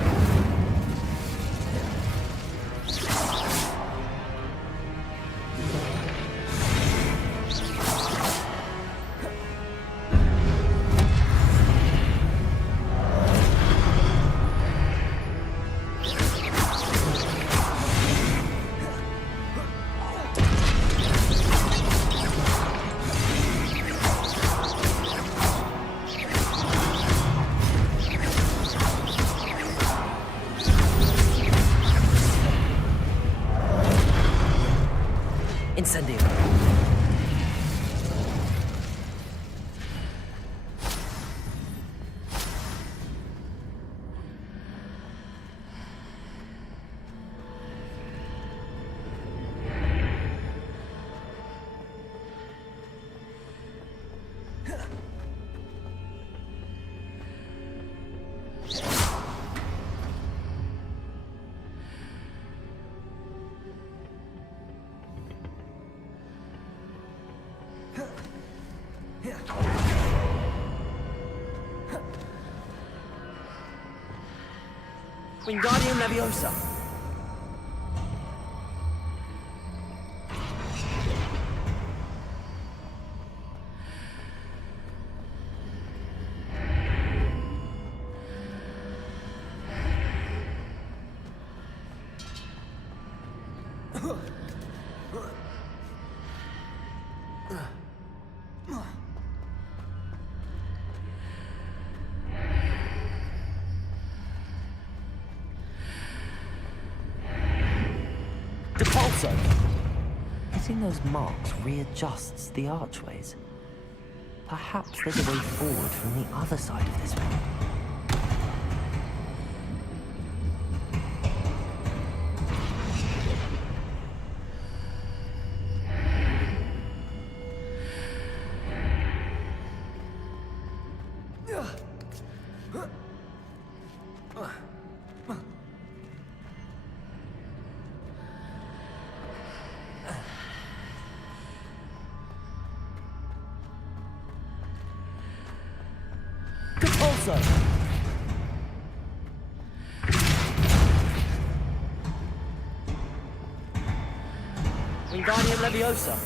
Incendio. Wingardium Leviosa. Depulso! Hitting those marks readjusts the archways. Perhaps there's a way forward from the other side of this one. Wingardium Leviosa.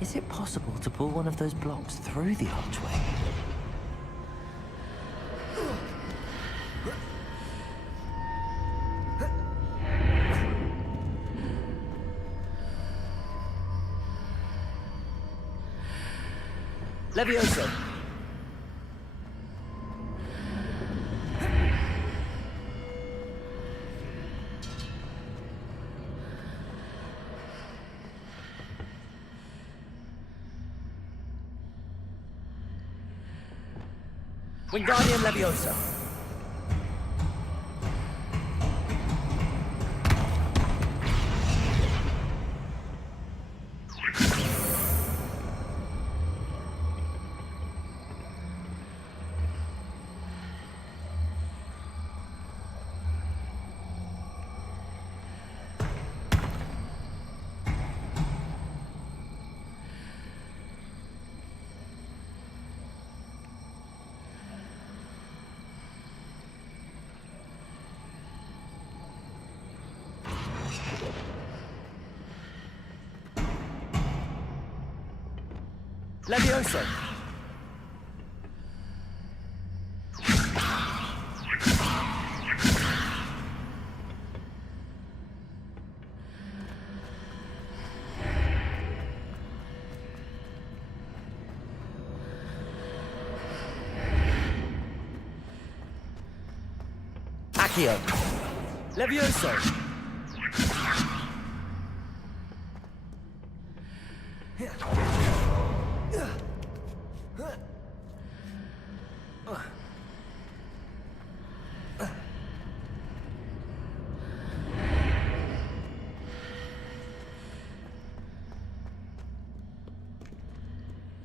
Is it possible to pull one of those blocks through the archway? Levioso. Wingardium Leviosa. Levioso. Accio. Levioso.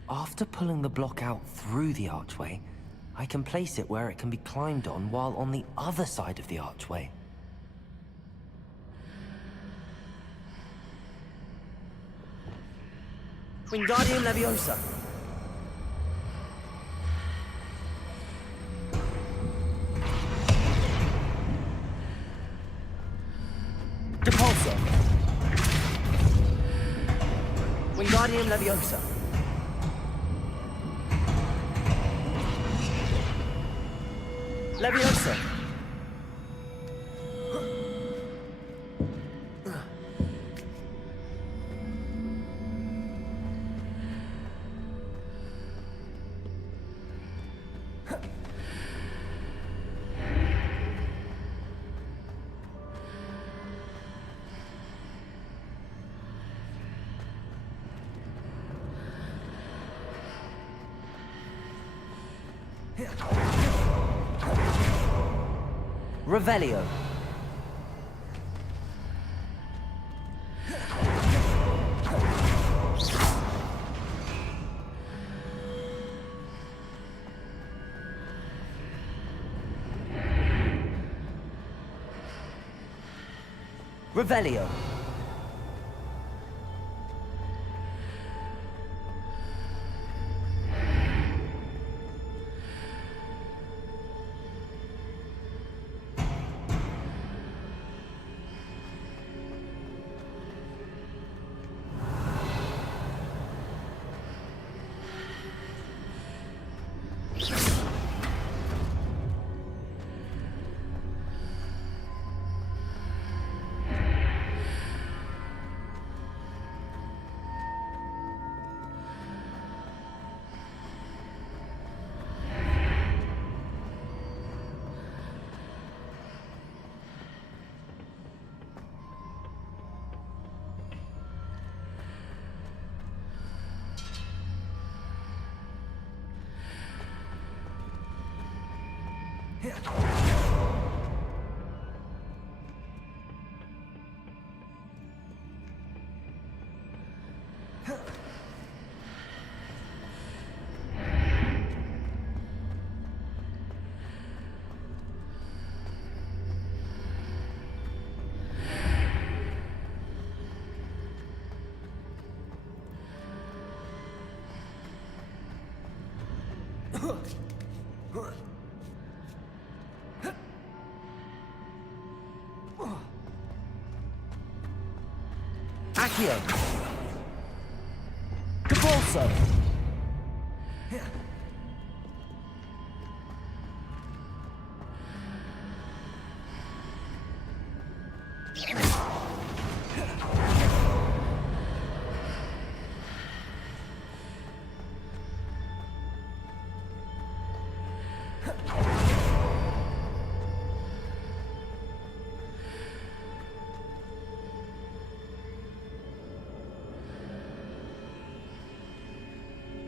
After pulling the block out through the archway, I can place it where it can be climbed on while on the other side of the archway. Wingardium Leviosa. Depulso. Wingardium Leviosa. Leviosa. Revelio. Revelio. Accio. Cabalso.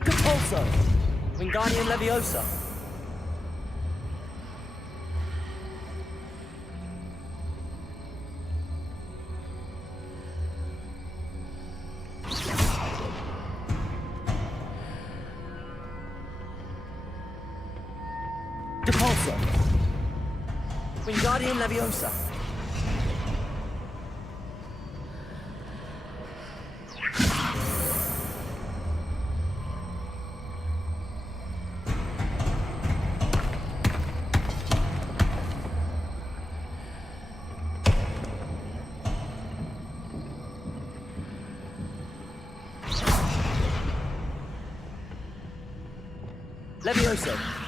Capulso. Wingardium Leviosa. Capulso. Wingardium Leviosa. Leviosa.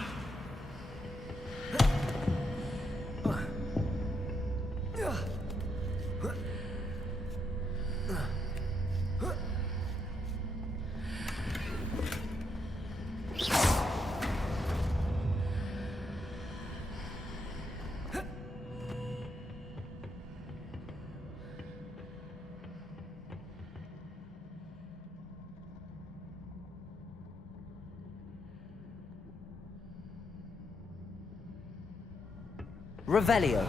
Revelio.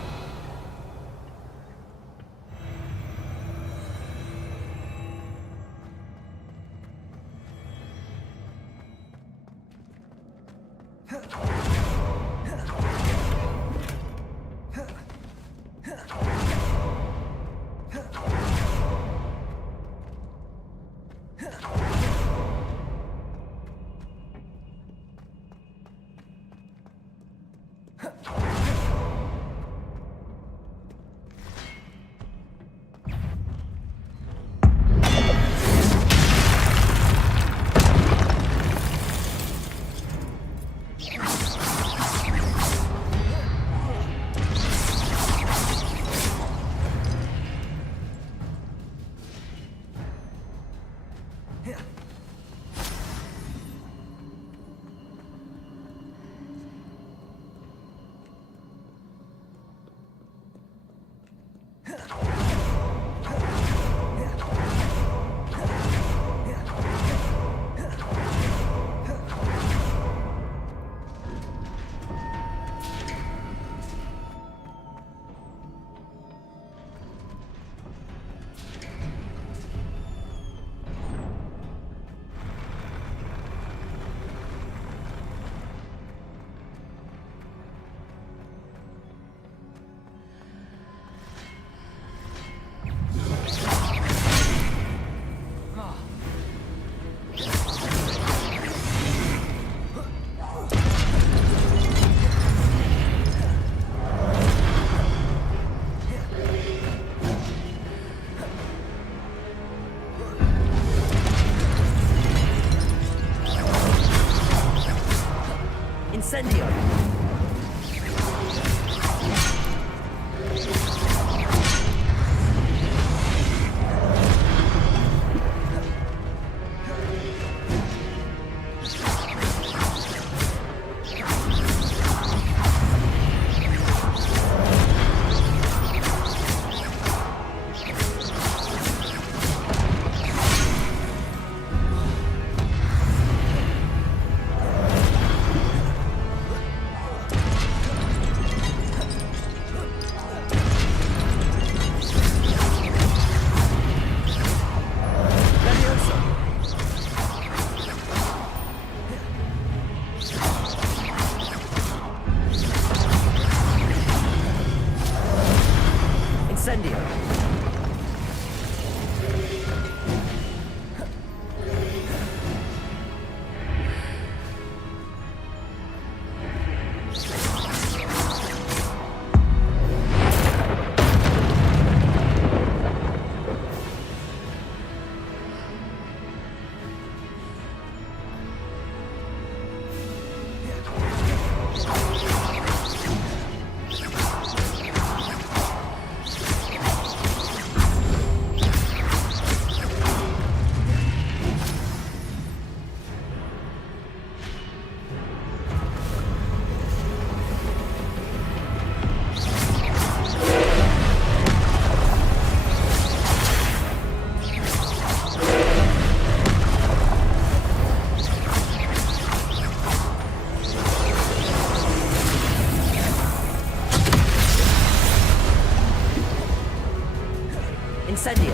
Incendio.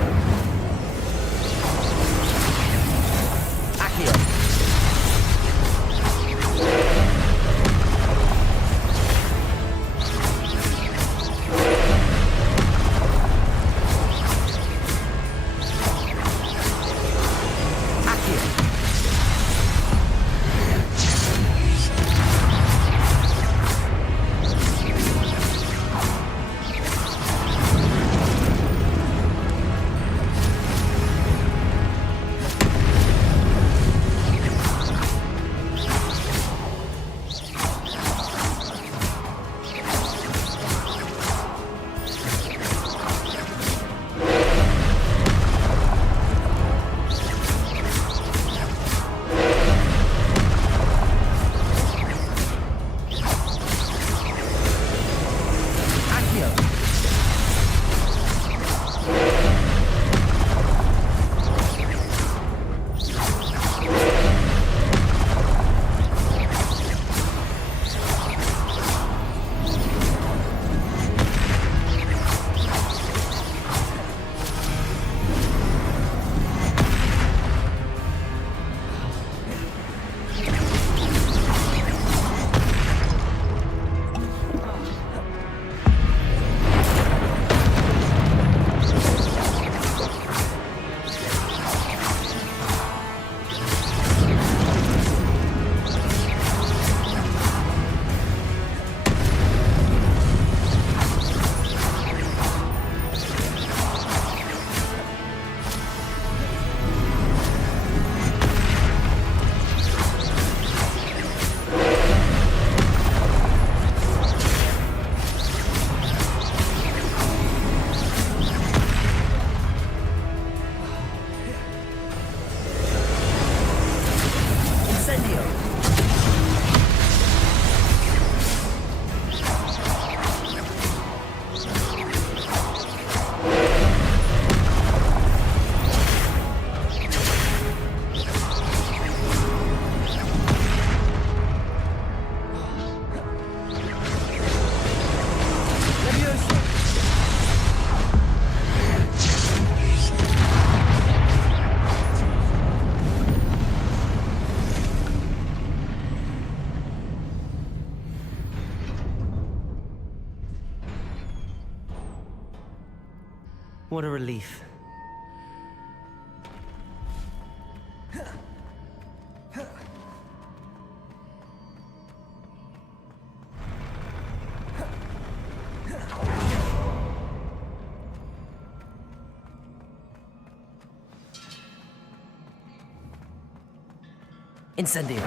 Accio. What a relief. Incendio.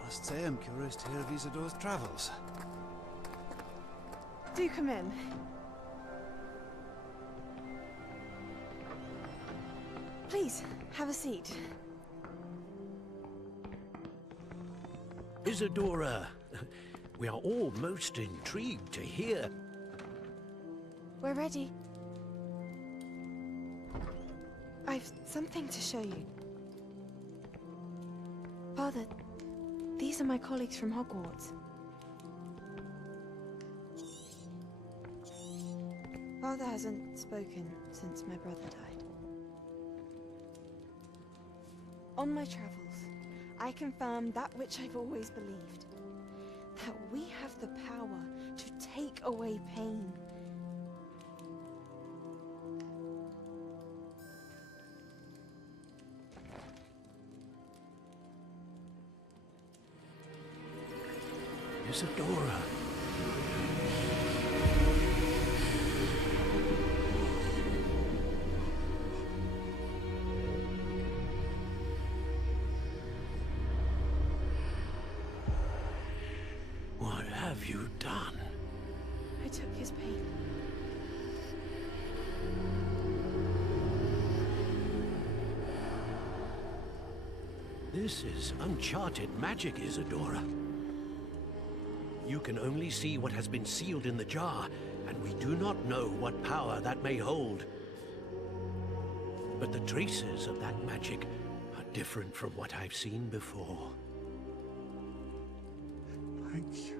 I must say I'm curious to hear of Isadora's travels. Do come in. Please, have a seat. Isadora, we are all most intrigued to hear. We're ready. I've something to show you. Father, these are my colleagues from Hogwarts. Father hasn't spoken since my brother died. On my travels, I confirmed that which I've always believed. That we have the power to take away pain. Isadora. What have you done? I took his pain. This is uncharted magic, Isadora. You can only see what has been sealed in the jar, and we do not know what power that may hold. But the traces of that magic are different from what I've seen before. Thank you.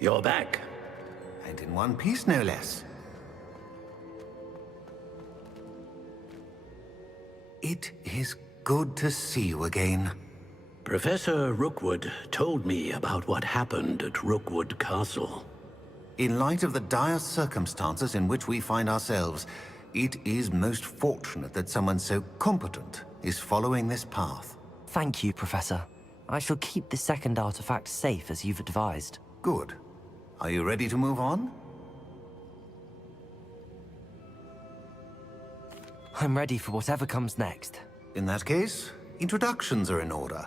You're back. And in one piece, no less. It is good to see you again. Professor Rookwood told me about what happened at Rookwood Castle. In light of the dire circumstances in which we find ourselves, it is most fortunate that someone so competent is following this path. Thank you, Professor. I shall keep the second artifact safe as you've advised. Good. Are you ready to move on? I'm ready for whatever comes next. In that case, introductions are in order.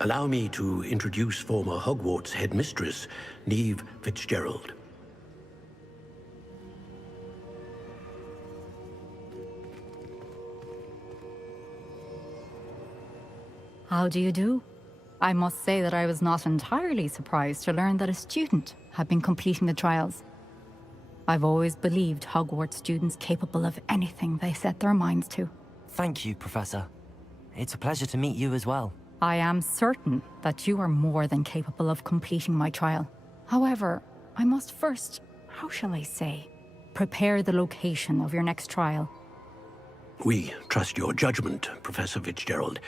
Allow me to introduce former Hogwarts headmistress, Neve Fitzgerald. How do you do? I must say that I was not entirely surprised to learn that a student had been completing the trials. I've always believed Hogwarts students capable of anything they set their minds to. Thank you, Professor. It's a pleasure to meet you as well. I am certain that you are more than capable of completing my trial. However, I must first, how shall I say, prepare the location of your next trial. We trust your judgment, Professor Fitzgerald.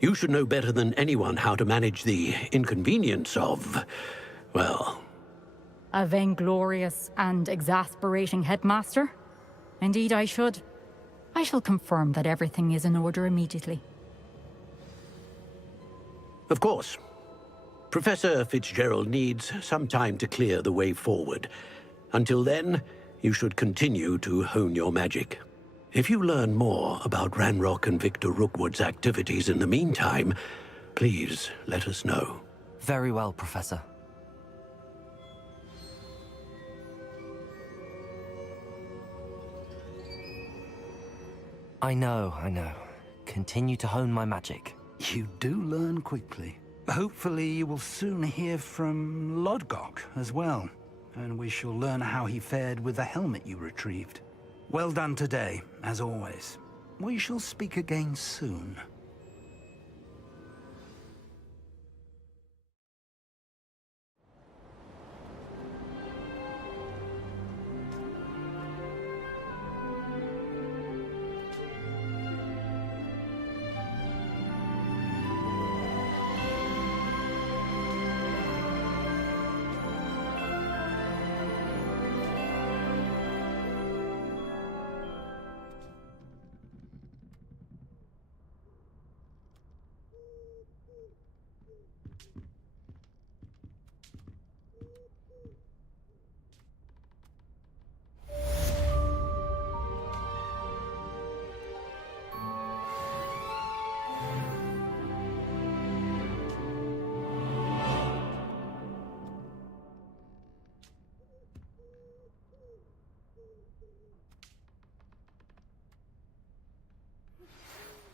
You should know better than anyone how to manage the inconvenience of, well... A vainglorious and exasperating headmaster? Indeed I should. I shall confirm that everything is in order immediately. Of course. Professor Fitzgerald needs some time to clear the way forward. Until then, you should continue to hone your magic. If you learn more about Ranrock and Victor Rookwood's activities in the meantime, please let us know. Very well, Professor. I know. Continue to hone my magic. You do learn quickly. Hopefully you will soon hear from Lodgok as well, and we shall learn how he fared with the helmet you retrieved. Well done today, as always. We shall speak again soon.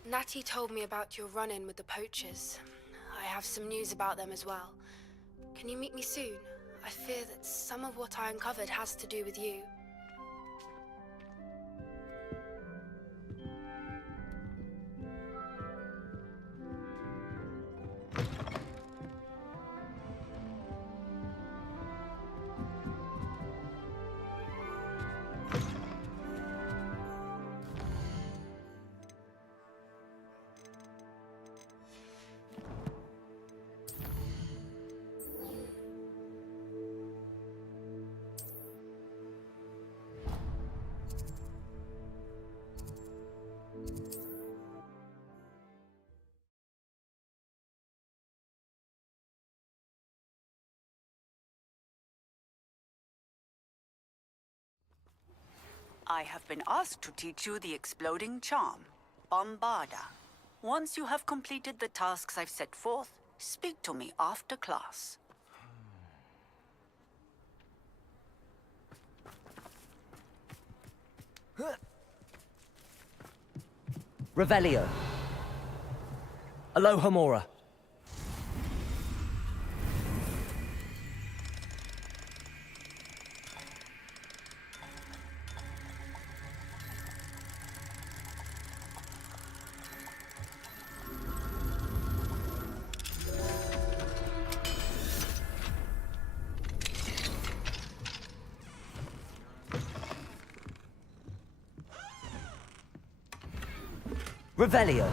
Natty told me about your run-in with the poachers. I have some news about them as well. Can you meet me soon? I fear that some of what I uncovered has to do with you. I have been asked to teach you the exploding charm, Bombarda. Once you have completed the tasks I've set forth, speak to me after class. Revelio. Aloha Mora. Revelio.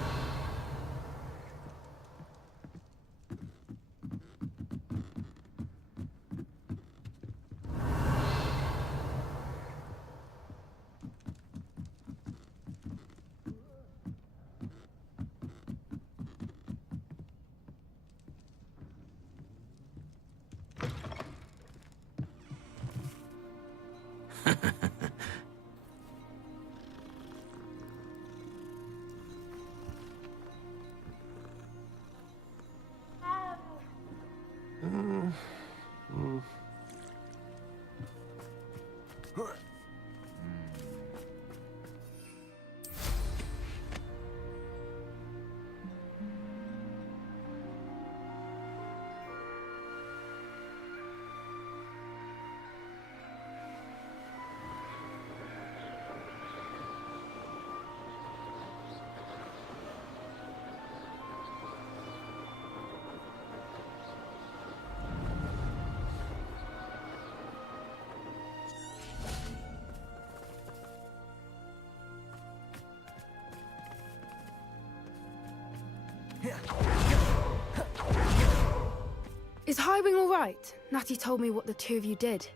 Is Highwing all right? Natty told me what the two of you did.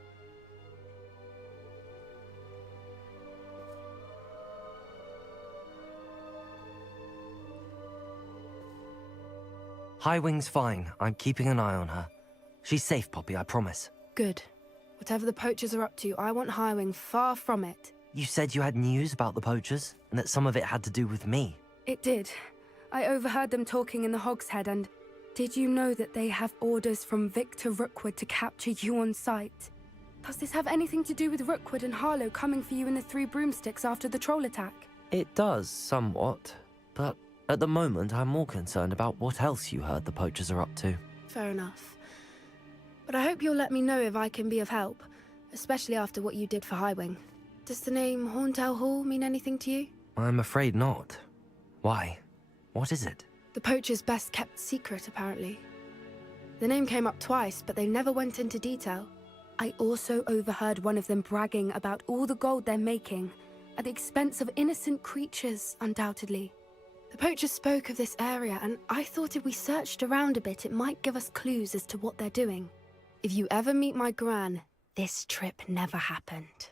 Highwing's fine. I'm keeping an eye on her. She's safe, Poppy, I promise. Good. Whatever the poachers are up to, I want Highwing far from it. You said you had news about the poachers, and that some of it had to do with me. It did. I overheard them talking in the Hogshead, and did you know that they have orders from Victor Rookwood to capture you on sight? Does this have anything to do with Rookwood and Harlow coming for you in the Three Broomsticks after the troll attack? It does, somewhat. But at the moment, I'm more concerned about what else you heard the poachers are up to. Fair enough. But I hope you'll let me know if I can be of help, especially after what you did for Highwing. Does the name Horntail Hall mean anything to you? I'm afraid not. Why? What is it? The poacher's best kept secret, apparently. The name came up twice, but they never went into detail. I also overheard one of them bragging about all the gold they're making, at the expense of innocent creatures, undoubtedly. The poacher spoke of this area, and I thought if we searched around a bit, it might give us clues as to what they're doing. If you ever meet my gran, this trip never happened.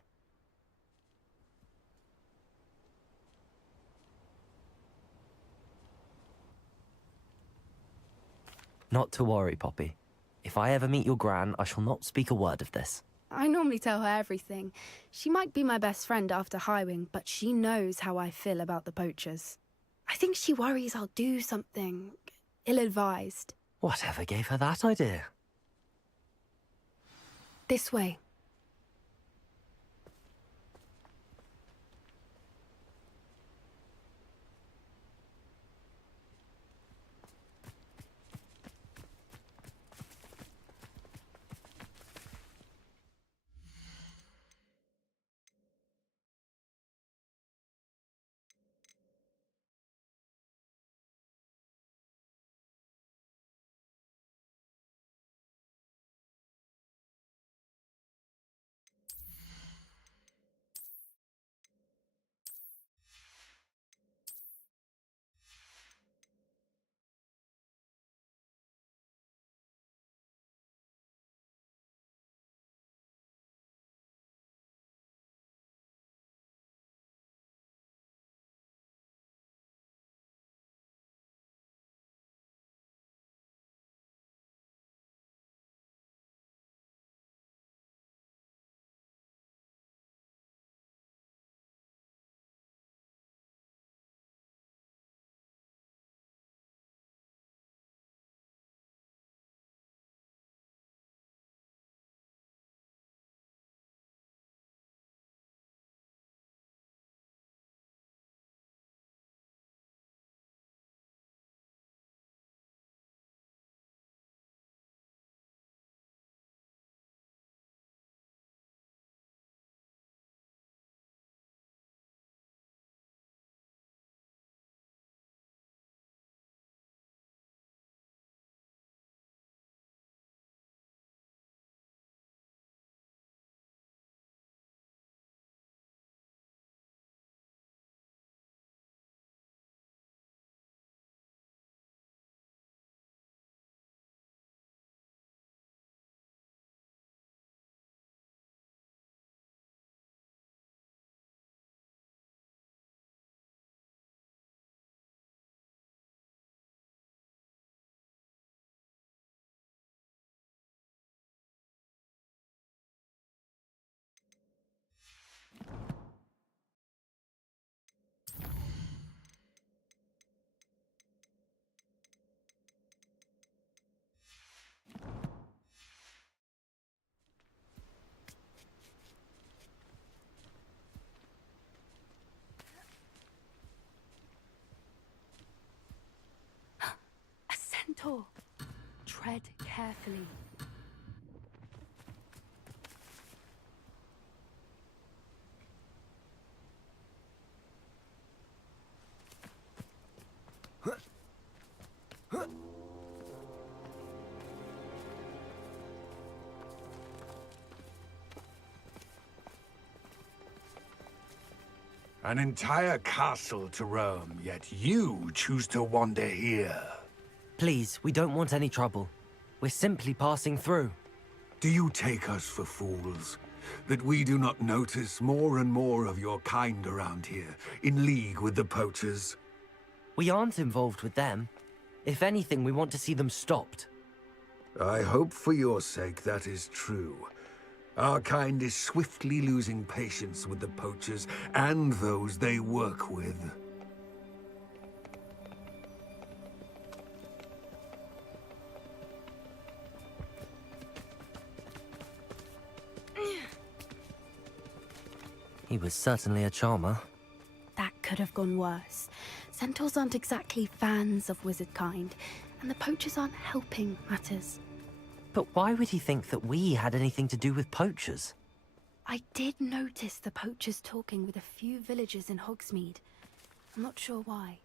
Not to worry, Poppy. If I ever meet your gran, I shall not speak a word of this. I normally tell her everything. She might be my best friend after Highwing, but she knows how I feel about the poachers. I think she worries I'll do something ill-advised. Whatever gave her that idea? This way. Centaur. Tread carefully. An entire castle to roam, yet you choose to wander here. Please, we don't want any trouble. We're simply passing through. Do you take us for fools? That we do not notice more and more of your kind around here, in league with the poachers? We aren't involved with them. If anything, we want to see them stopped. I hope for your sake that is true. Our kind is swiftly losing patience with the poachers and those they work with. He was certainly a charmer. That could have gone worse. Centaurs aren't exactly fans of wizard kind, and the poachers aren't helping matters. But why would he think that we had anything to do with poachers? I did notice the poachers talking with a few villagers in Hogsmeade. I'm not sure why.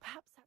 Perhaps that...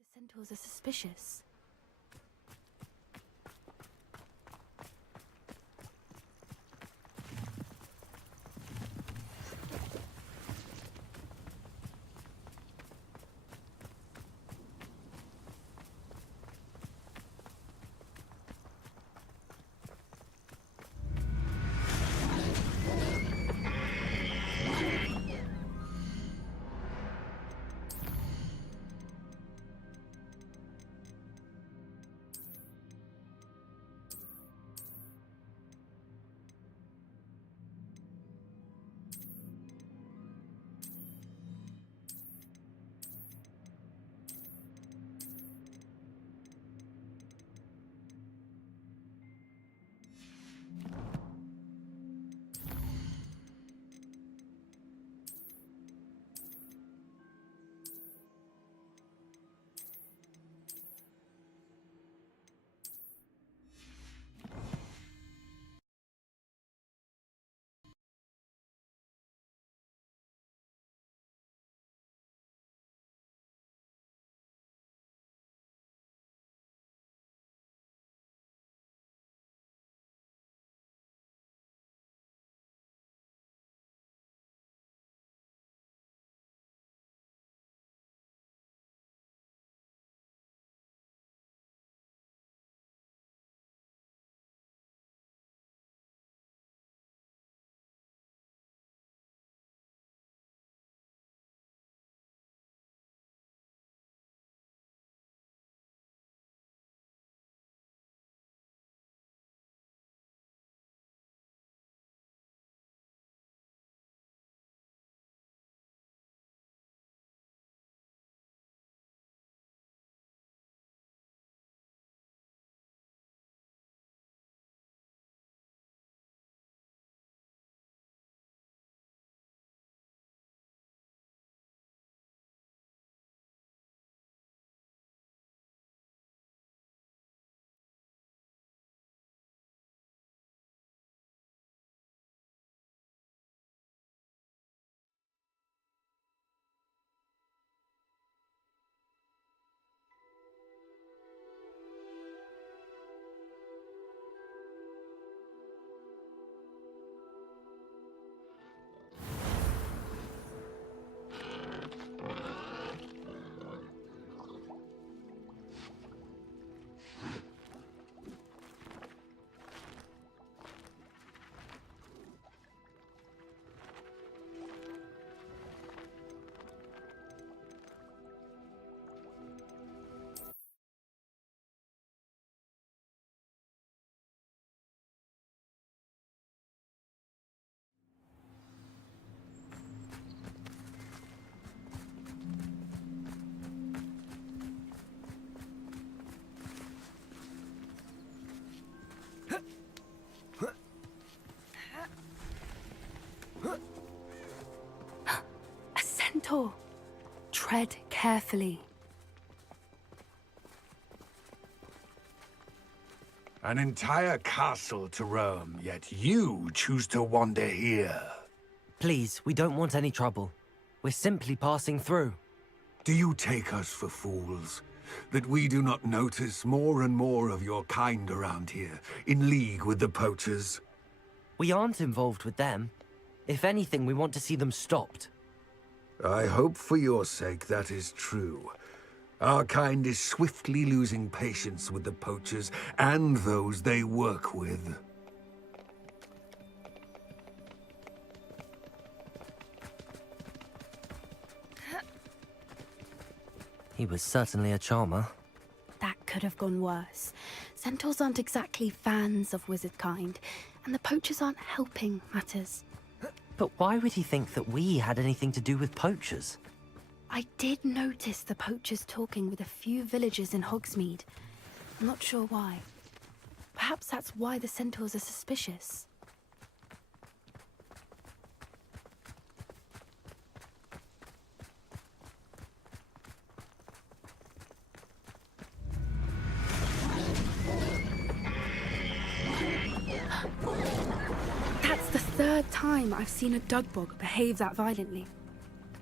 The centaurs are suspicious. Centaur. Tread carefully. An entire castle to roam, yet you choose to wander here. Please, we don't want any trouble. We're simply passing through. Do you take us for fools? That we do not notice more and more of your kind around here, in league with the poachers? We aren't involved with them. If anything, we want to see them stopped. I hope for your sake that is true. Our kind is swiftly losing patience with the poachers and those they work with. He was certainly a charmer. That could have gone worse. Centaurs aren't exactly fans of wizard kind, and the poachers aren't helping matters. But why would he think that we had anything to do with poachers? I did notice the poachers talking with a few villagers in Hogsmeade. I'm not sure why. Perhaps that's why the centaurs are suspicious. That's the third time I've seen a dugbog behave that violently.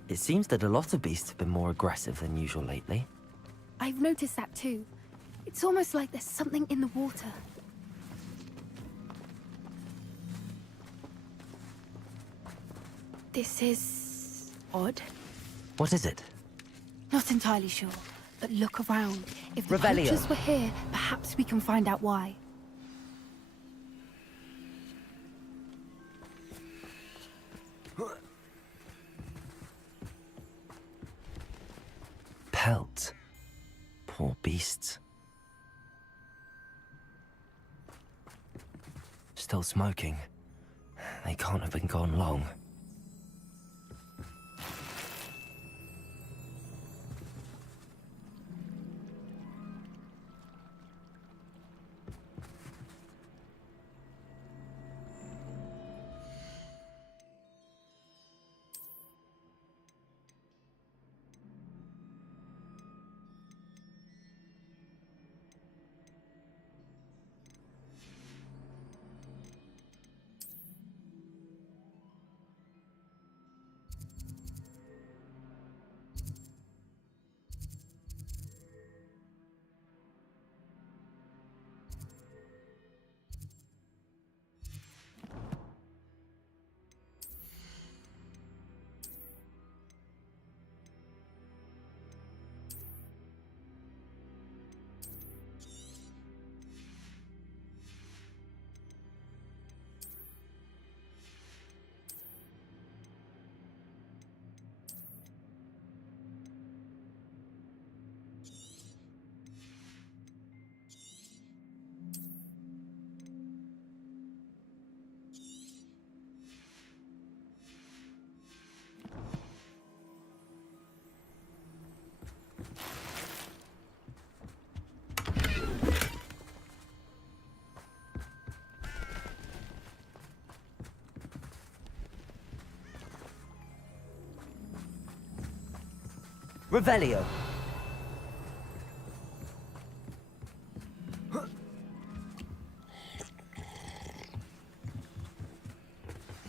It seems that a lot of beasts have been more aggressive than usual lately. I've noticed that too. It's almost like there's something in the water. This is odd. What is it? Not entirely sure, but look around. If the Revelio. poachers were here, perhaps we can find out why. Pelt. Poor beasts. Still smoking. They can't have been gone long. Revelio.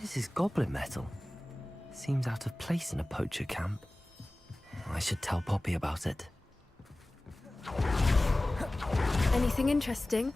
This is goblin metal. Seems out of place in a poacher camp. I should tell Poppy about it. Anything interesting?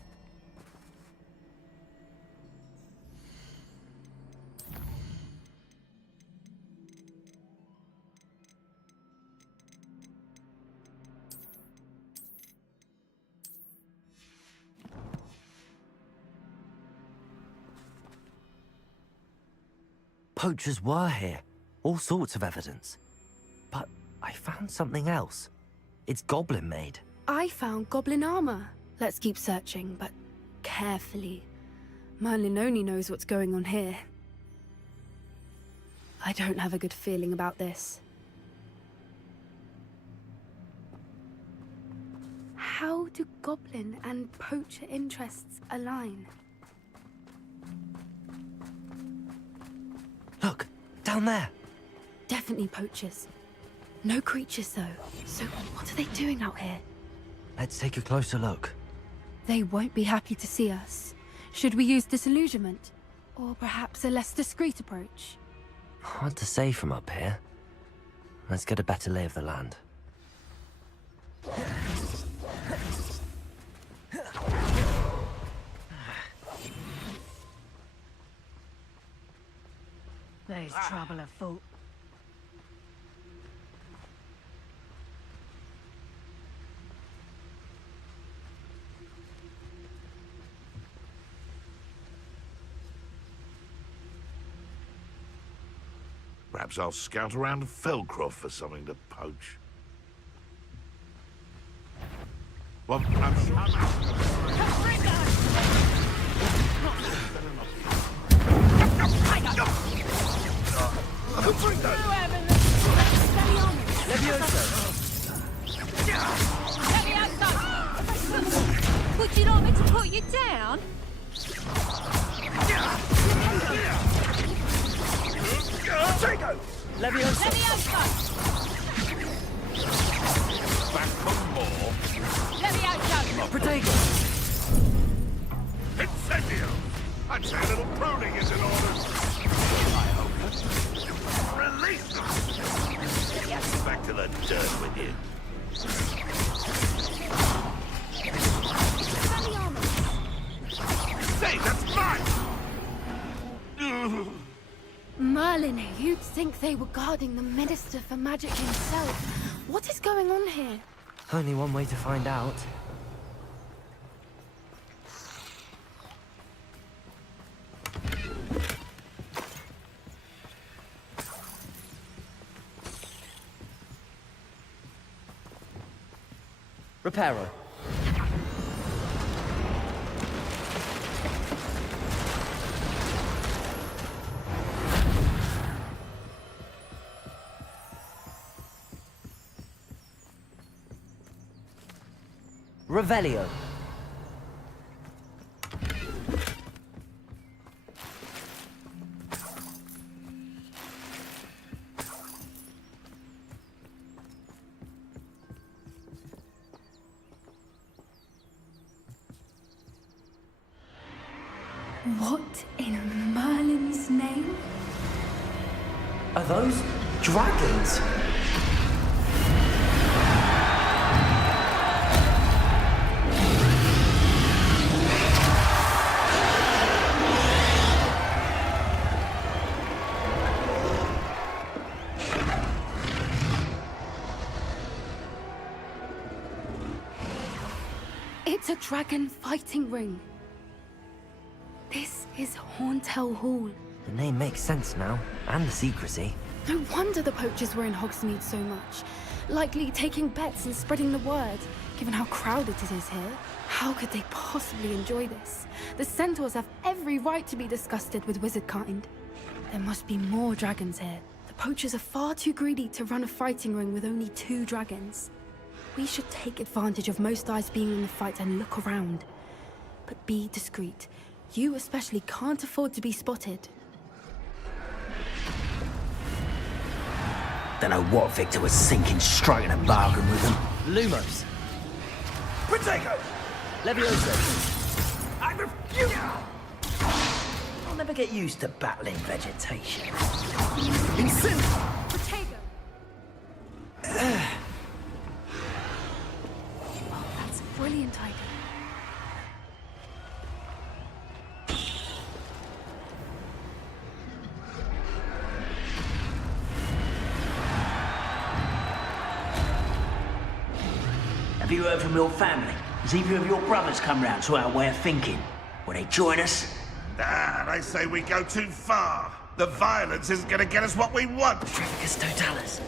Poachers were here. All sorts of evidence. But I found something else. It's goblin made. I found goblin armor. Let's keep searching, but carefully. Merlin only knows what's going on here. I don't have a good feeling about this. How do goblin and poacher interests align? Look, down there. Definitely poachers. No creatures, though. So what are they doing out here? Let's take a closer look. They won't be happy to see us. Should we use disillusionment? Or perhaps a less discreet approach? Hard to say from up here. Let's get a better lay of the land. There's trouble afoot. Perhaps I'll scout around Felcroft for something to poach. Well, Would you like me to put you down? Leviosa! back for more. Protego! Incendio! I'd say a little pruning is in order. I hope. Release them! Back to the dirt with you. Say, that's mine! Merlin, you'd think they were guarding the Minister for Magic himself. What is going on here? Only one way to find out. Reparo. Revelio. What in Merlin's name? Are those dragons? It's a dragon fighting ring. This is Horntail Hall. The name makes sense now, and the secrecy. No wonder the poachers were in Hogsmeade so much. Likely taking bets and spreading the word, given how crowded it is here. How could they possibly enjoy this? The centaurs have every right to be disgusted with wizard kind. There must be more dragons here. The poachers are far too greedy to run a fighting ring with only 2 dragons. We should take advantage of most eyes being in the fight and look around. But be discreet. You especially can't afford to be spotted. Don't know what Victor was thinking, striking a bargain with them. Lumos. Protego! Leviosa. I refuse! I'll never get used to battling vegetation. Protego! Oh, that's a brilliant idea. Have you heard from your family? Has either of your brothers come round to our way of thinking? Will they join us? Nah, they say we go too far. The violence isn't gonna get us what we want. Tricus totalis.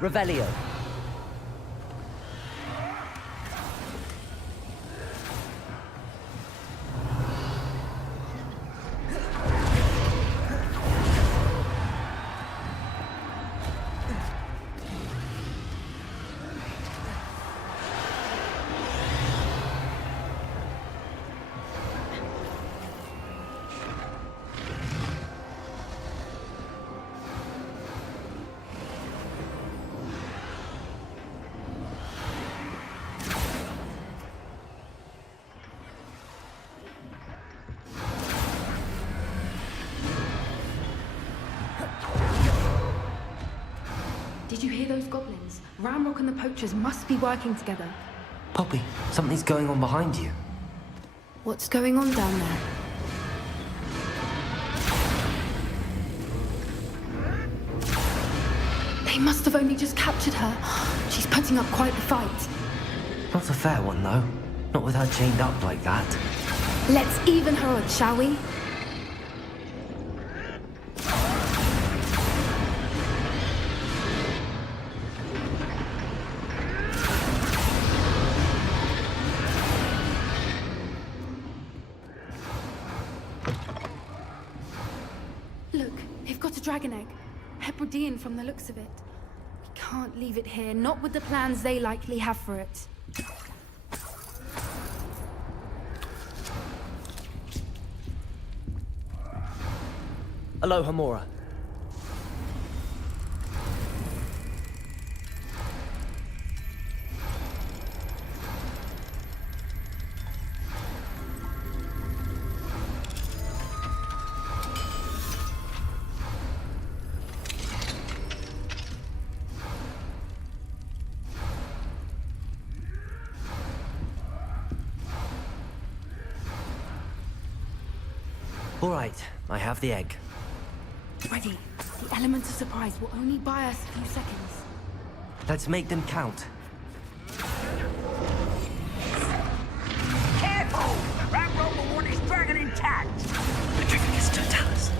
Revelio. Did you hear those goblins? Ramrock and the poachers must be working together. Poppy, something's going on behind you. What's going on down there? They must have only just captured her. She's putting up quite the fight. Not a fair one, though. Not with her chained up like that. Let's even her odds, shall we? Look, they've got a dragon egg. Hebridean from the looks of it. We can't leave it here, not with the plans they likely have for it. Aloha, Mora. All right, I have the egg. Ready. The element of surprise will only buy us a few seconds. Let's make them count. Careful! Ramrock will want his dragon intact! The dragon is totalis.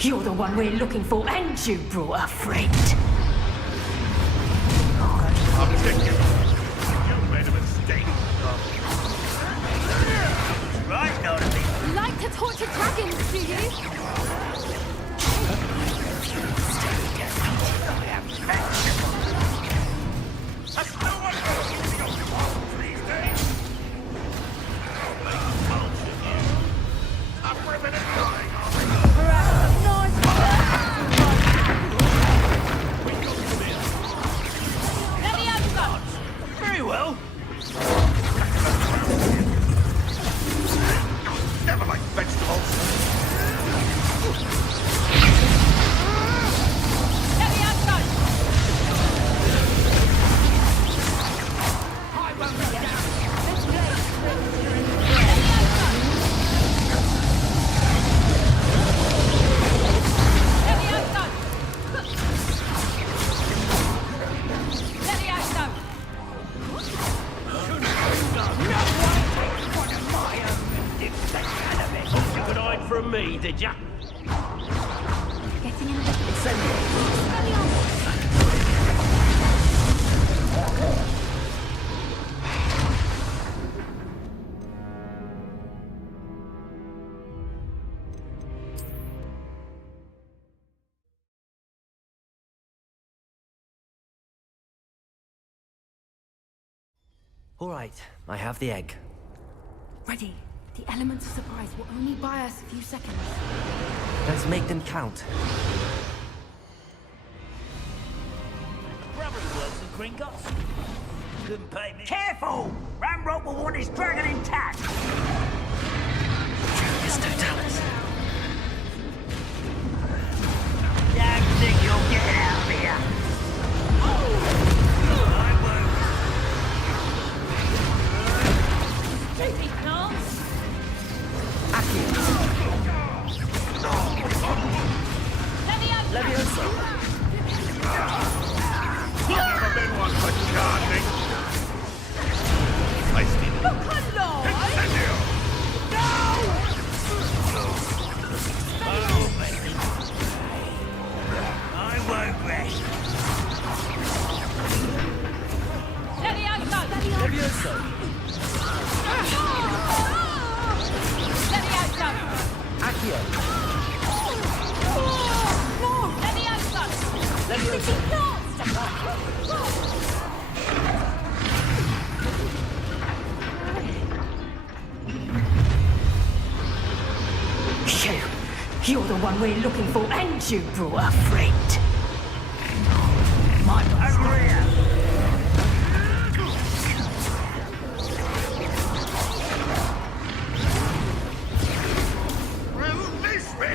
You're the one we're looking for, and you brought a friend. I'll take you. You made a mistake. Right, Dorothy. You like to torture dragons, do you? That's no one else in the Hogwarts these days. I'll make a mulch of you. I'm ripping and dying. Very well. Never like vegetables. Let me outside. I won't go down. Let me outside. Let me outside. You could hide from me, did ya? Getting in a bit All right, I have the egg. Ready. The element of surprise will only buy us a few seconds. Let's make them count. Brothers works and Gringotts. Couldn't pay me. Careful! Ramrock will want his dragon intact. It's totalis. Natty, no? Leviosa! Never been one for charging. Feisty. Look alive! Incendio! I won't rest. Levioso! Leviosa! Levioso! Accio! No! Levioso! Leviosa! You're the one we're looking for, and you brought a friend. My career. Release me!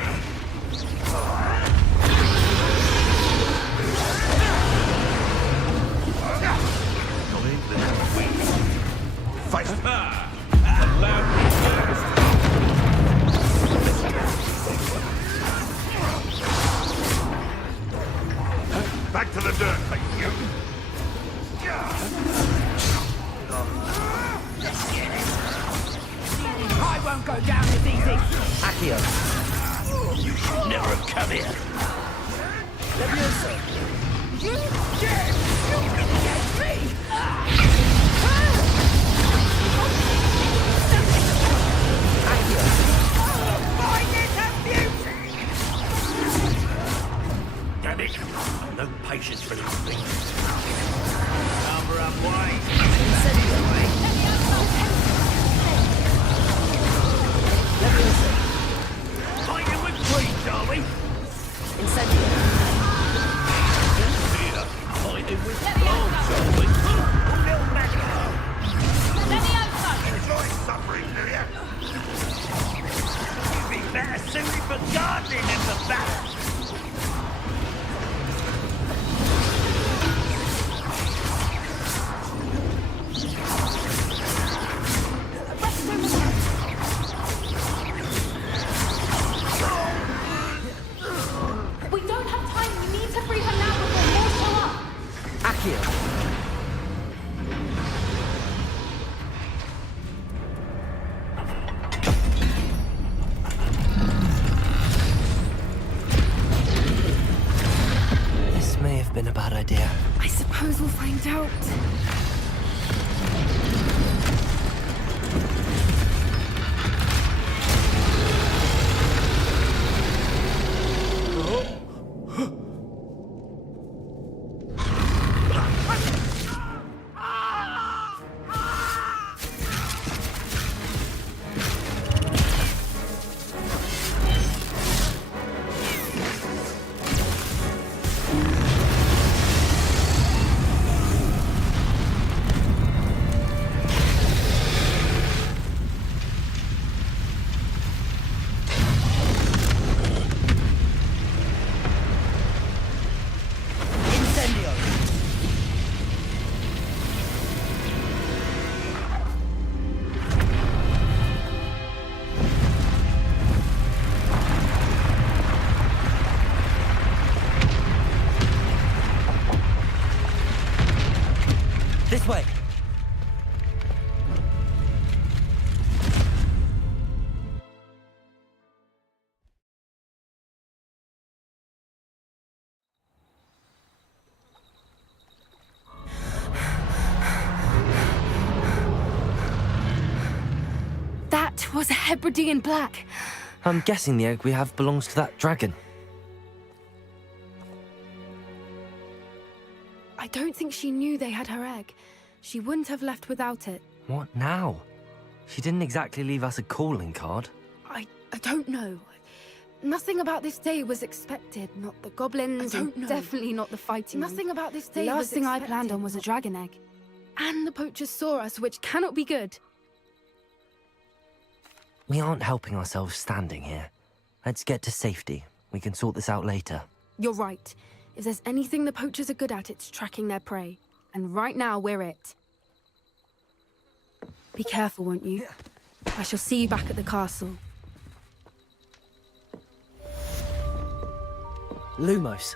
Feist. Allow me first. Back to the dirt, you. I won't go down as easy. Accio! You should never have come here. Leviosa! You dare! You can get me! Accio! Find it a beauty! Damn it. I've no patience for these things. Cover up, wait. Leviosa! Fighting with breeds, are we? Incendio! Here, fighting with bombs, are we? Little magic. Enjoy suffering, do you? You'd be better suited for gardening than for battle. We don't have time. We need to free her now before more show up. Accio! This may have been a bad idea. I suppose we'll find out. This way! That was a Hebridean black. I'm guessing the egg we have belongs to that dragon. I don't think she knew they had her egg. She wouldn't have left without it. What now? She didn't exactly leave us a calling card. I don't know. Nothing about this day was expected. Not the goblins, I don't and know. definitely not the fighting. Nothing about this day The was last thing I expected. planned on was a dragon egg. And the poachers saw us, which cannot be good. We aren't helping ourselves standing here. Let's get to safety. We can sort this out later. You're right. If there's anything the poachers are good at, it's tracking their prey. And right now, we're it. Be careful, won't you? I shall see you back at the castle. Lumos.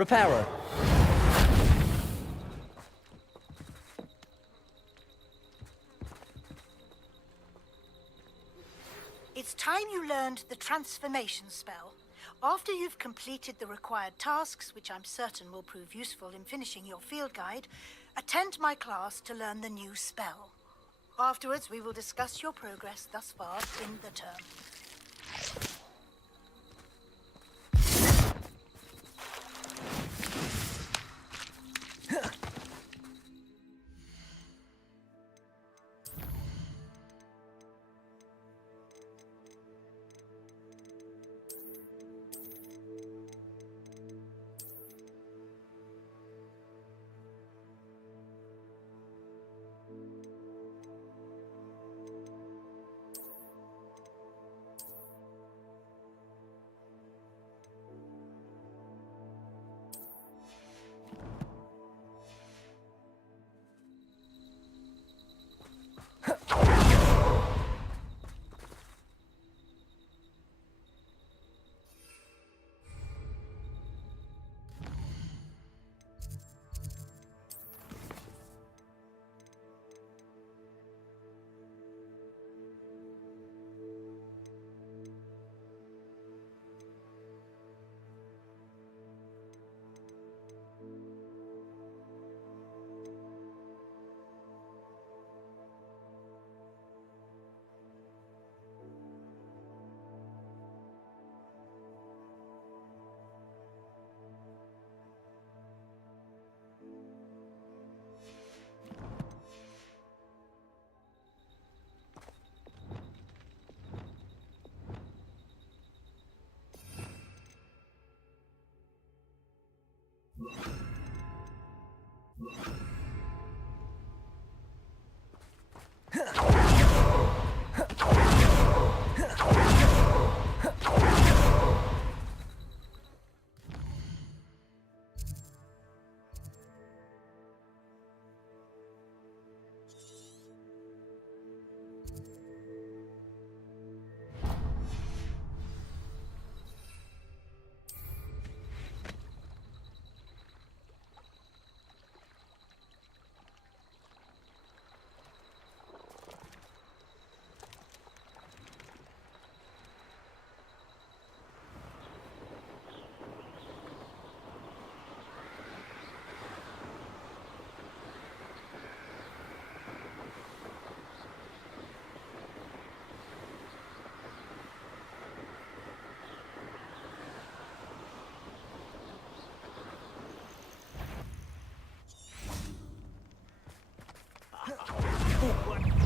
Reparo. It's time you learned the transformation spell. After you've completed the required tasks, which I'm certain will prove useful in finishing your field guide, attend my class to learn the new spell. Afterwards, we will discuss your progress thus far in the term.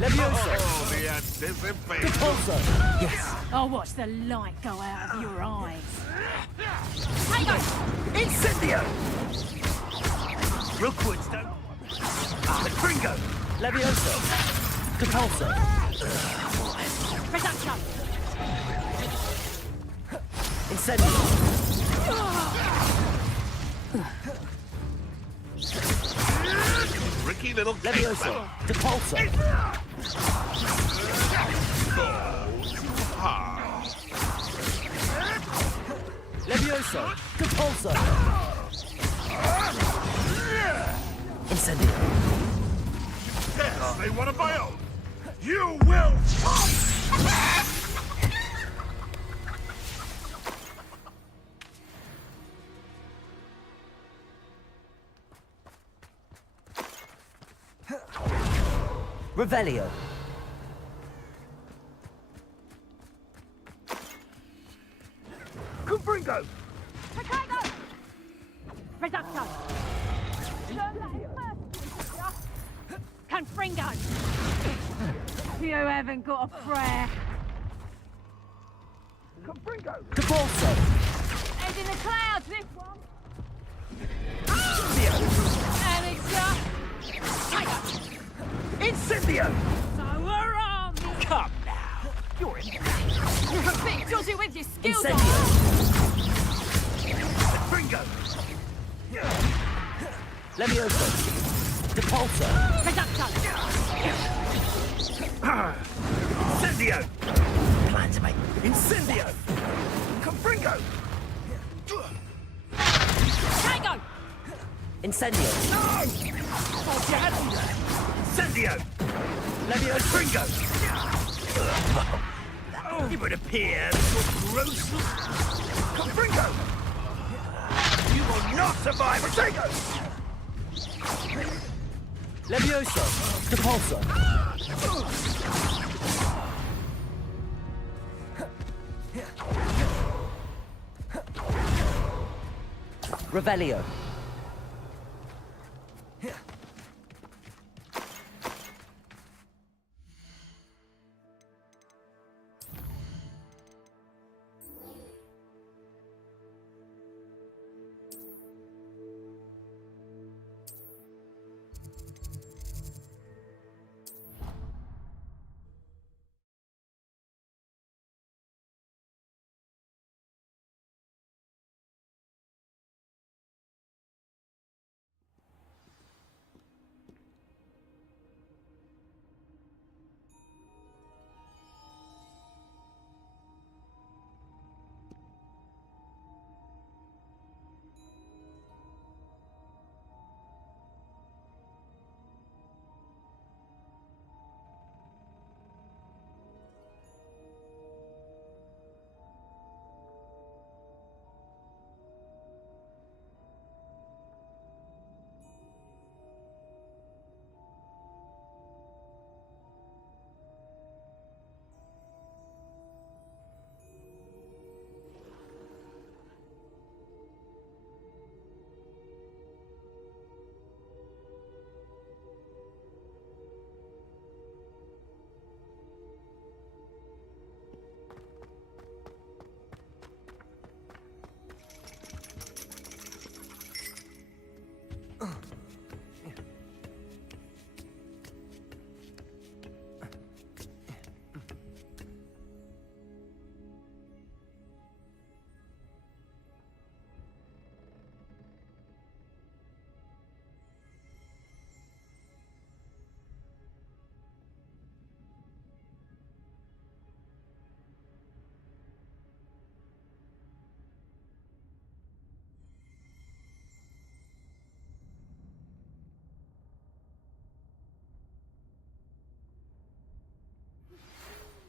Leviosa! Oh, the anticipation! Repulsor! Yes. I'll watch the light go out of your eyes. Incendio! Rookwoods don't... Gringo! Leviosa! Repulsor! Reduction! Incendio! tricky little Levioso! Depulso! Levioso! Depulso! Incendio! Yes, they wanted my own. You will Revelio! Confringo! Reducto! Confringo! You haven't got a prayer. Confringo! Depulso! Head in the clouds, this one! Amateur! Incendio! So we're on! Come now! You're in You're a bit dodgy with your skills Incendio! Confringo! Levioso! Depulso! Reducto! Incendio! Plan to make... Incendio! Confringo! Tango! Incendio! Thought you had me there! Incendio! Levioso! Confringo! It would appear gross. Confringo! You will not survive a tango! Levioso! Depulso! Revelio!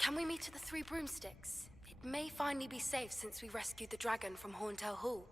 Can we meet at the Three Broomsticks? It may finally be safe since we rescued the dragon from Horntail Hall.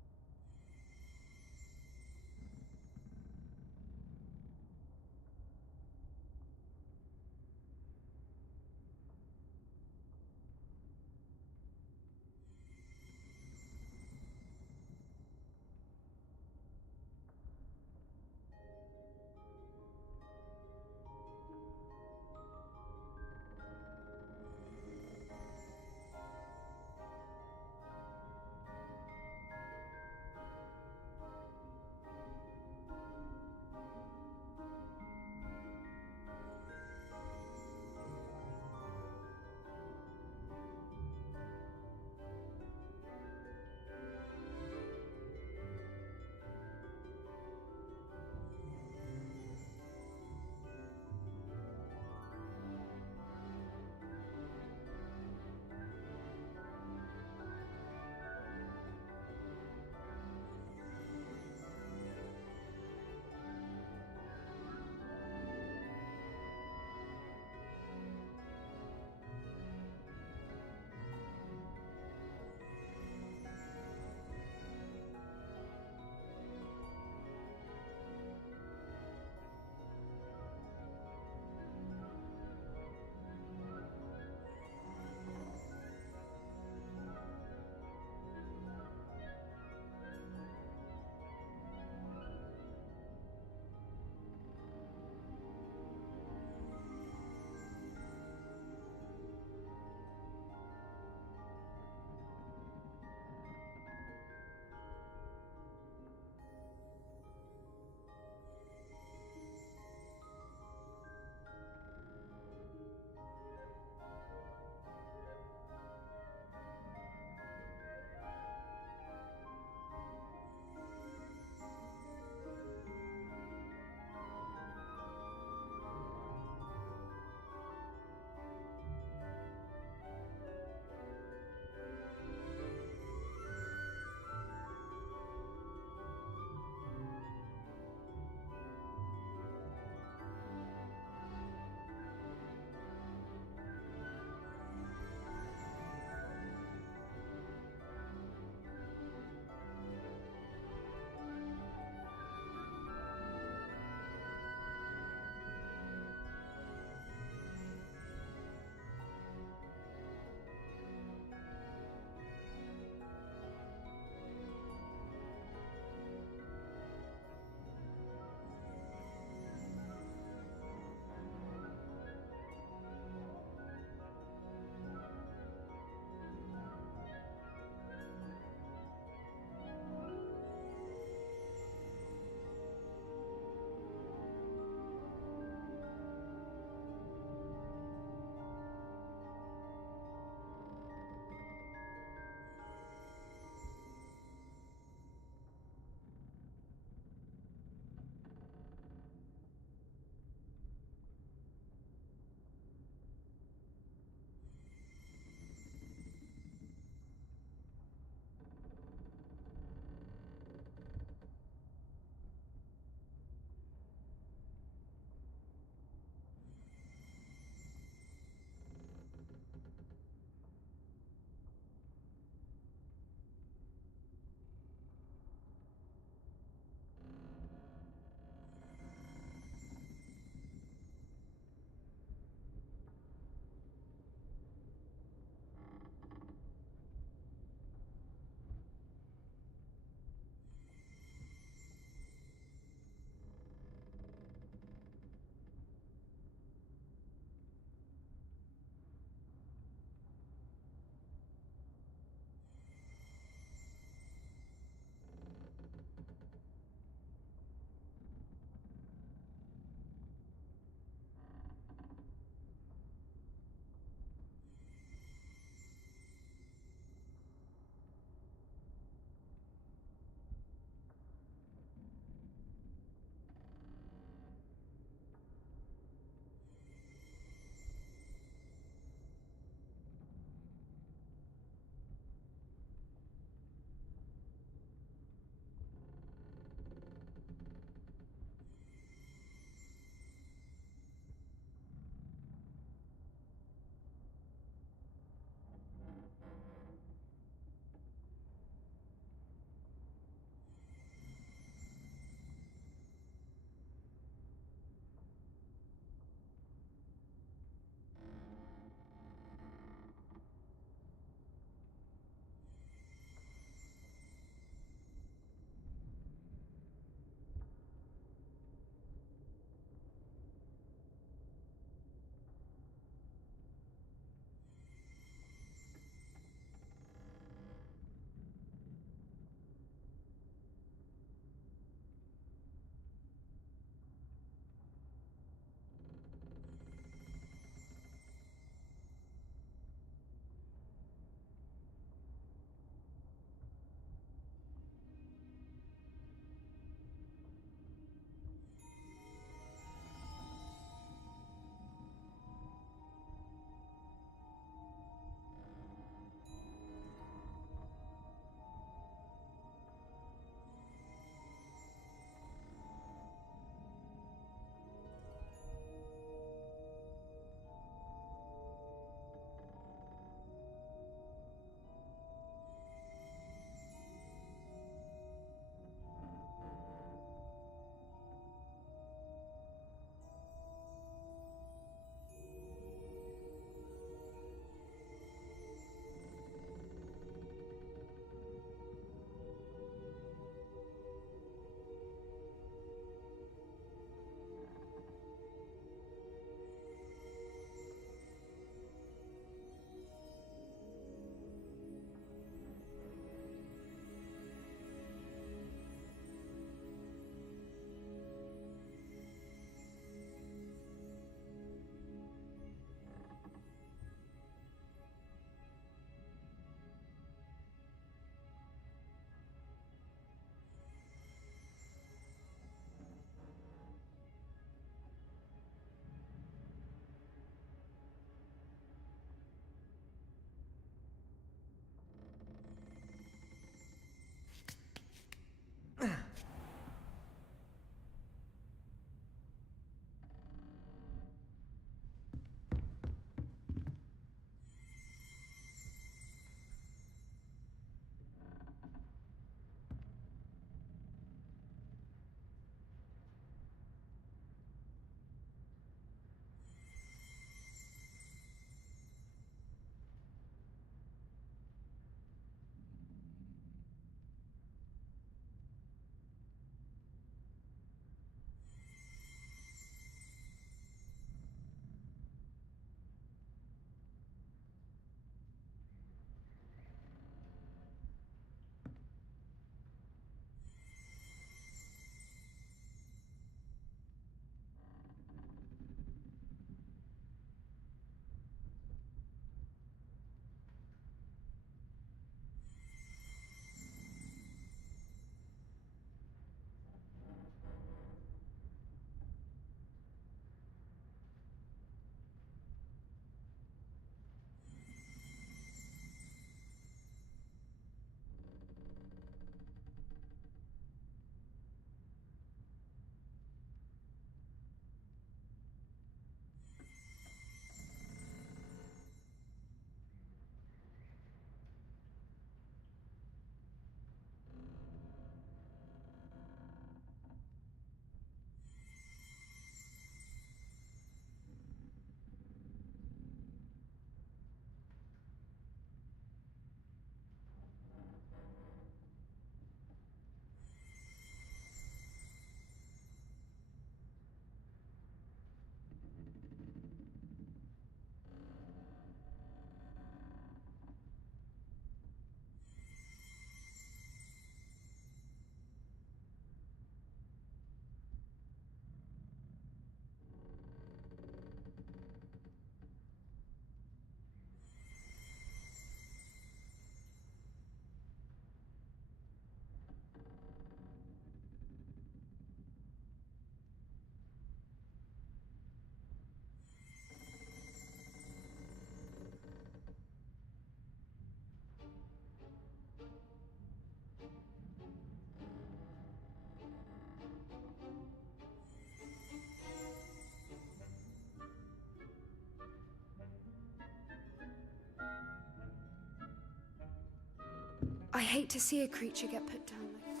I hate to see a creature get put down like that.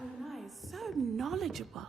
Ona is so knowledgeable.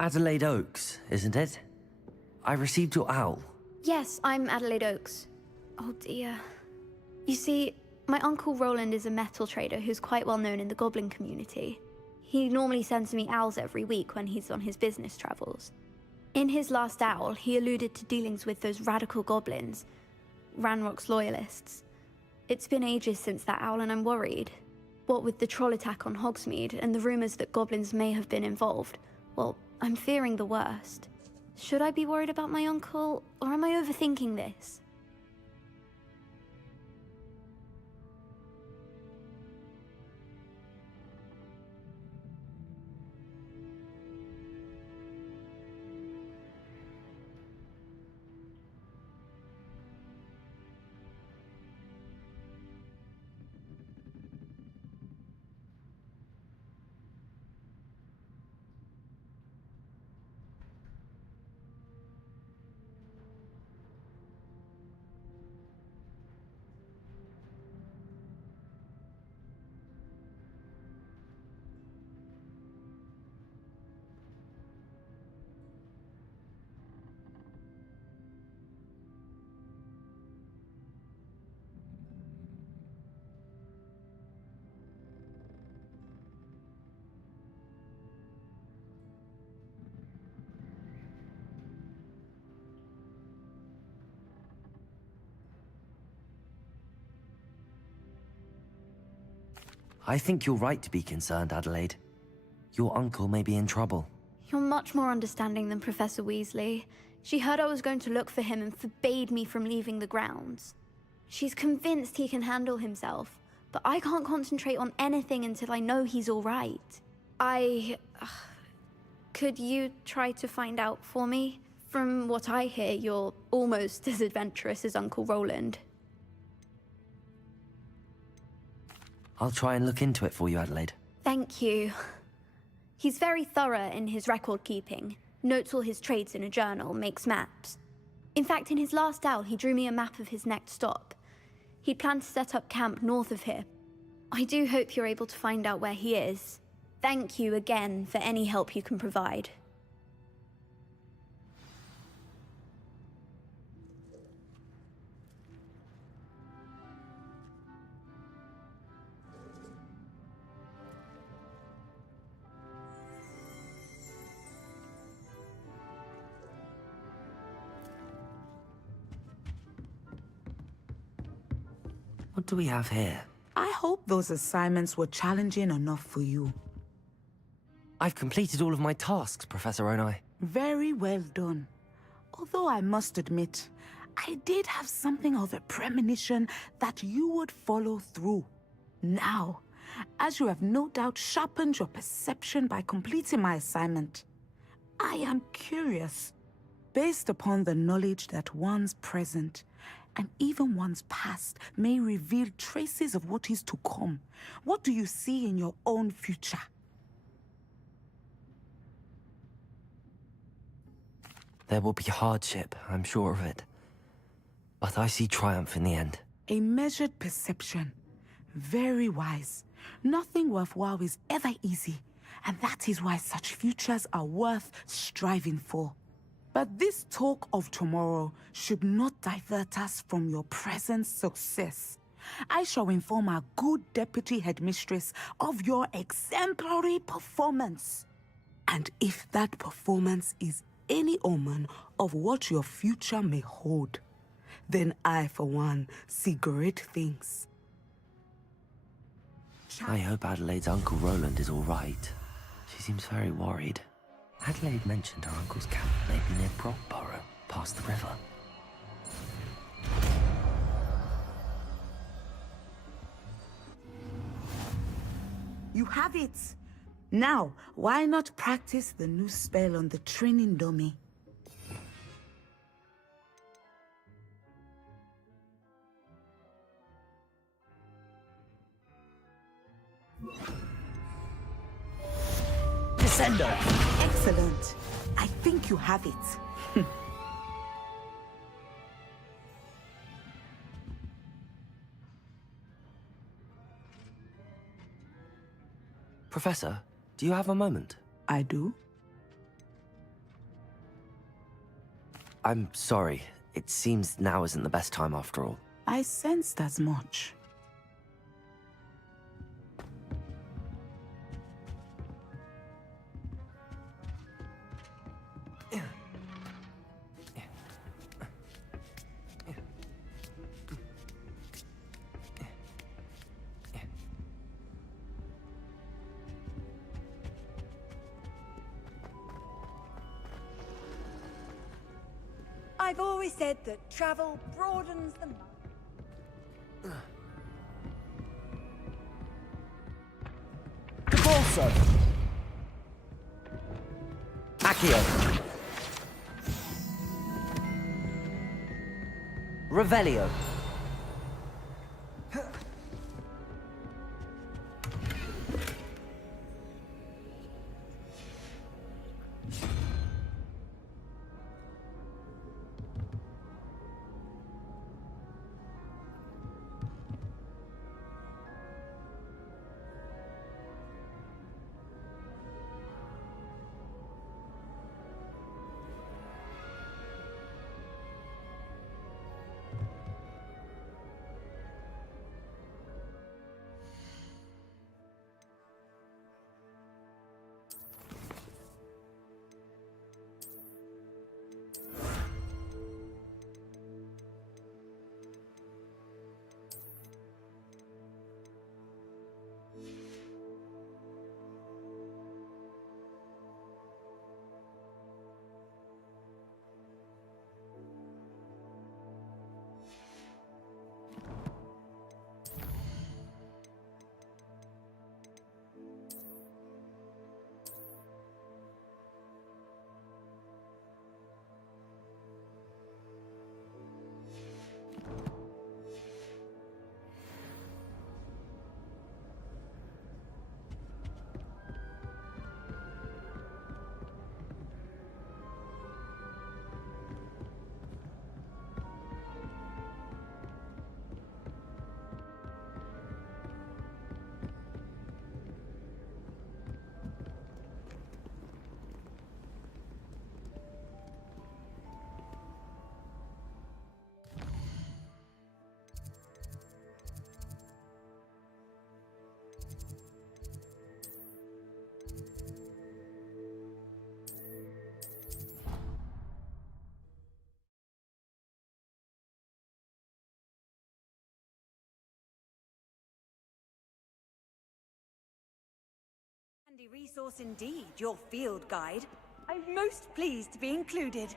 Adelaide Oaks, isn't it? I received your owl. Yes, I'm Adelaide Oaks. Oh dear. You see, my uncle Roland is a metal trader who's quite well known in the goblin community. He normally sends me owls every week when he's on his business travels. In his last owl, he alluded to dealings with those radical goblins, Ranrock's loyalists. It's been ages since that owl and I'm worried. What with the troll attack on Hogsmeade and the rumors that goblins may have been involved, well, I'm fearing the worst. Should I be worried about my uncle, or am I overthinking this? I think you're right to be concerned, Adelaide. Your uncle may be in trouble. You're much more understanding than Professor Weasley. She heard I was going to look for him and forbade me from leaving the grounds. She's convinced he can handle himself, but I can't concentrate on anything until I know he's all right. Could you try to find out for me? From what I hear, you're almost as adventurous as Uncle Roland. I'll try and look into it for you, Adelaide. Thank you. He's very thorough in his record keeping. Notes all his trades in a journal, makes maps. In fact, in his last owl, he drew me a map of his next stop. He'd planned to set up camp north of here. I do hope you're able to find out where he is. Thank you again for any help you can provide. What do we have here? I hope those assignments were challenging enough for you. I've completed all of my tasks, Professor Onai. Very well done. Although I must admit, I did have something of a premonition that you would follow through. Now, as you have no doubt sharpened your perception by completing my assignment, I am curious, based upon the knowledge that one's present and even one's past may reveal traces of what is to come. What do you see in your own future? There will be hardship, I'm sure of it. But I see triumph in the end. A measured perception. Very wise. Nothing worthwhile is ever easy, and that is why such futures are worth striving for. But this talk of tomorrow should not divert us from your present success. I shall inform our good deputy headmistress of your exemplary performance. And if that performance is any omen of what your future may hold, then I, for one, see great things. I hope Adelaide's Uncle Roland is all right. She seems very worried. Adelaide mentioned her uncle's camp may be near Brockborough, past the river. You have it! Now, why not practice the new spell on the training dummy? Descendo! Excellent. I think you have it. Professor, do you have a moment? I do. I'm sorry. It seems now isn't the best time after all. I sensed as much. I've always said that travel broadens the mind. Capulso! Accio! Revelio! handy resource indeed, your field guide. I'm most pleased to be included.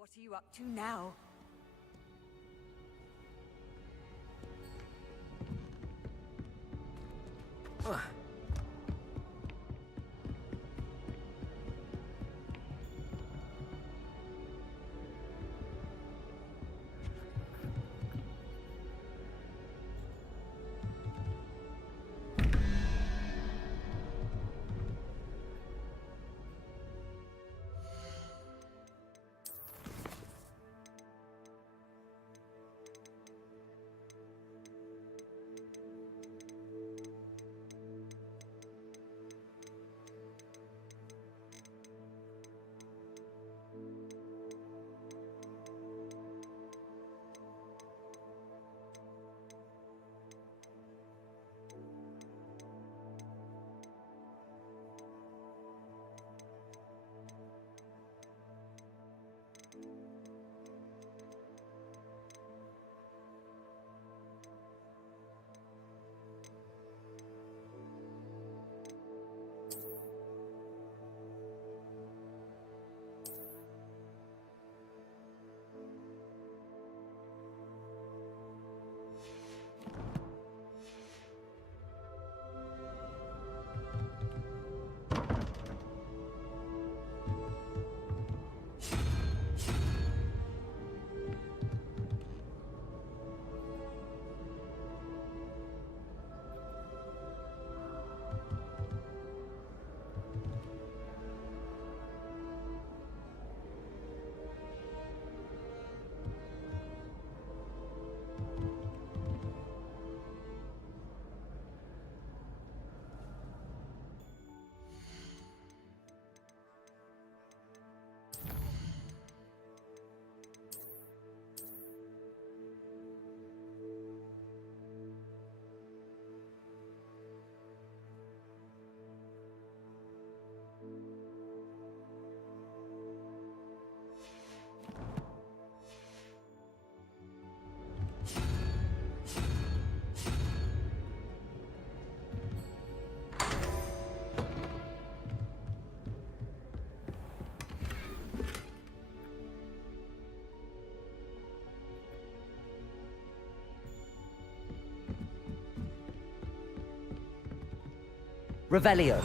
What are you up to now? Revelio.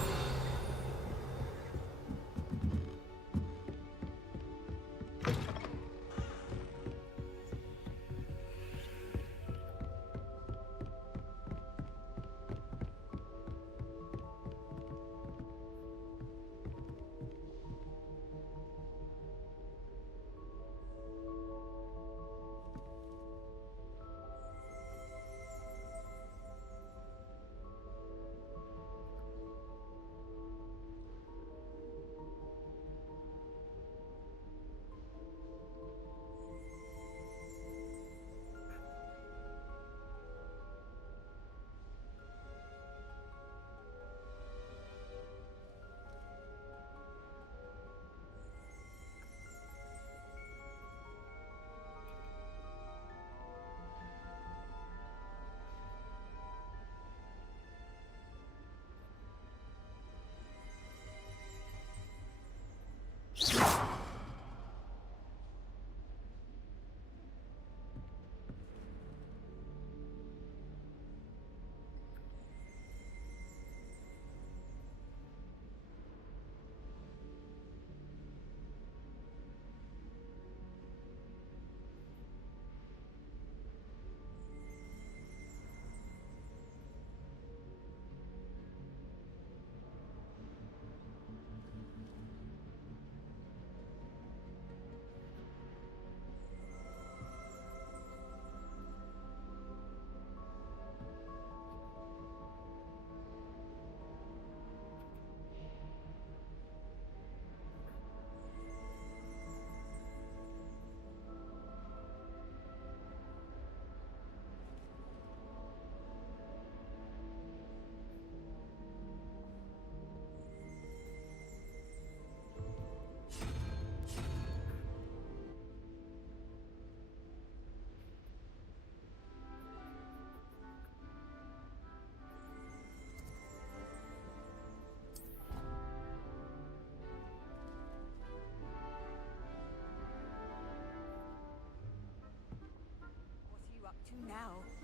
What are you up to now?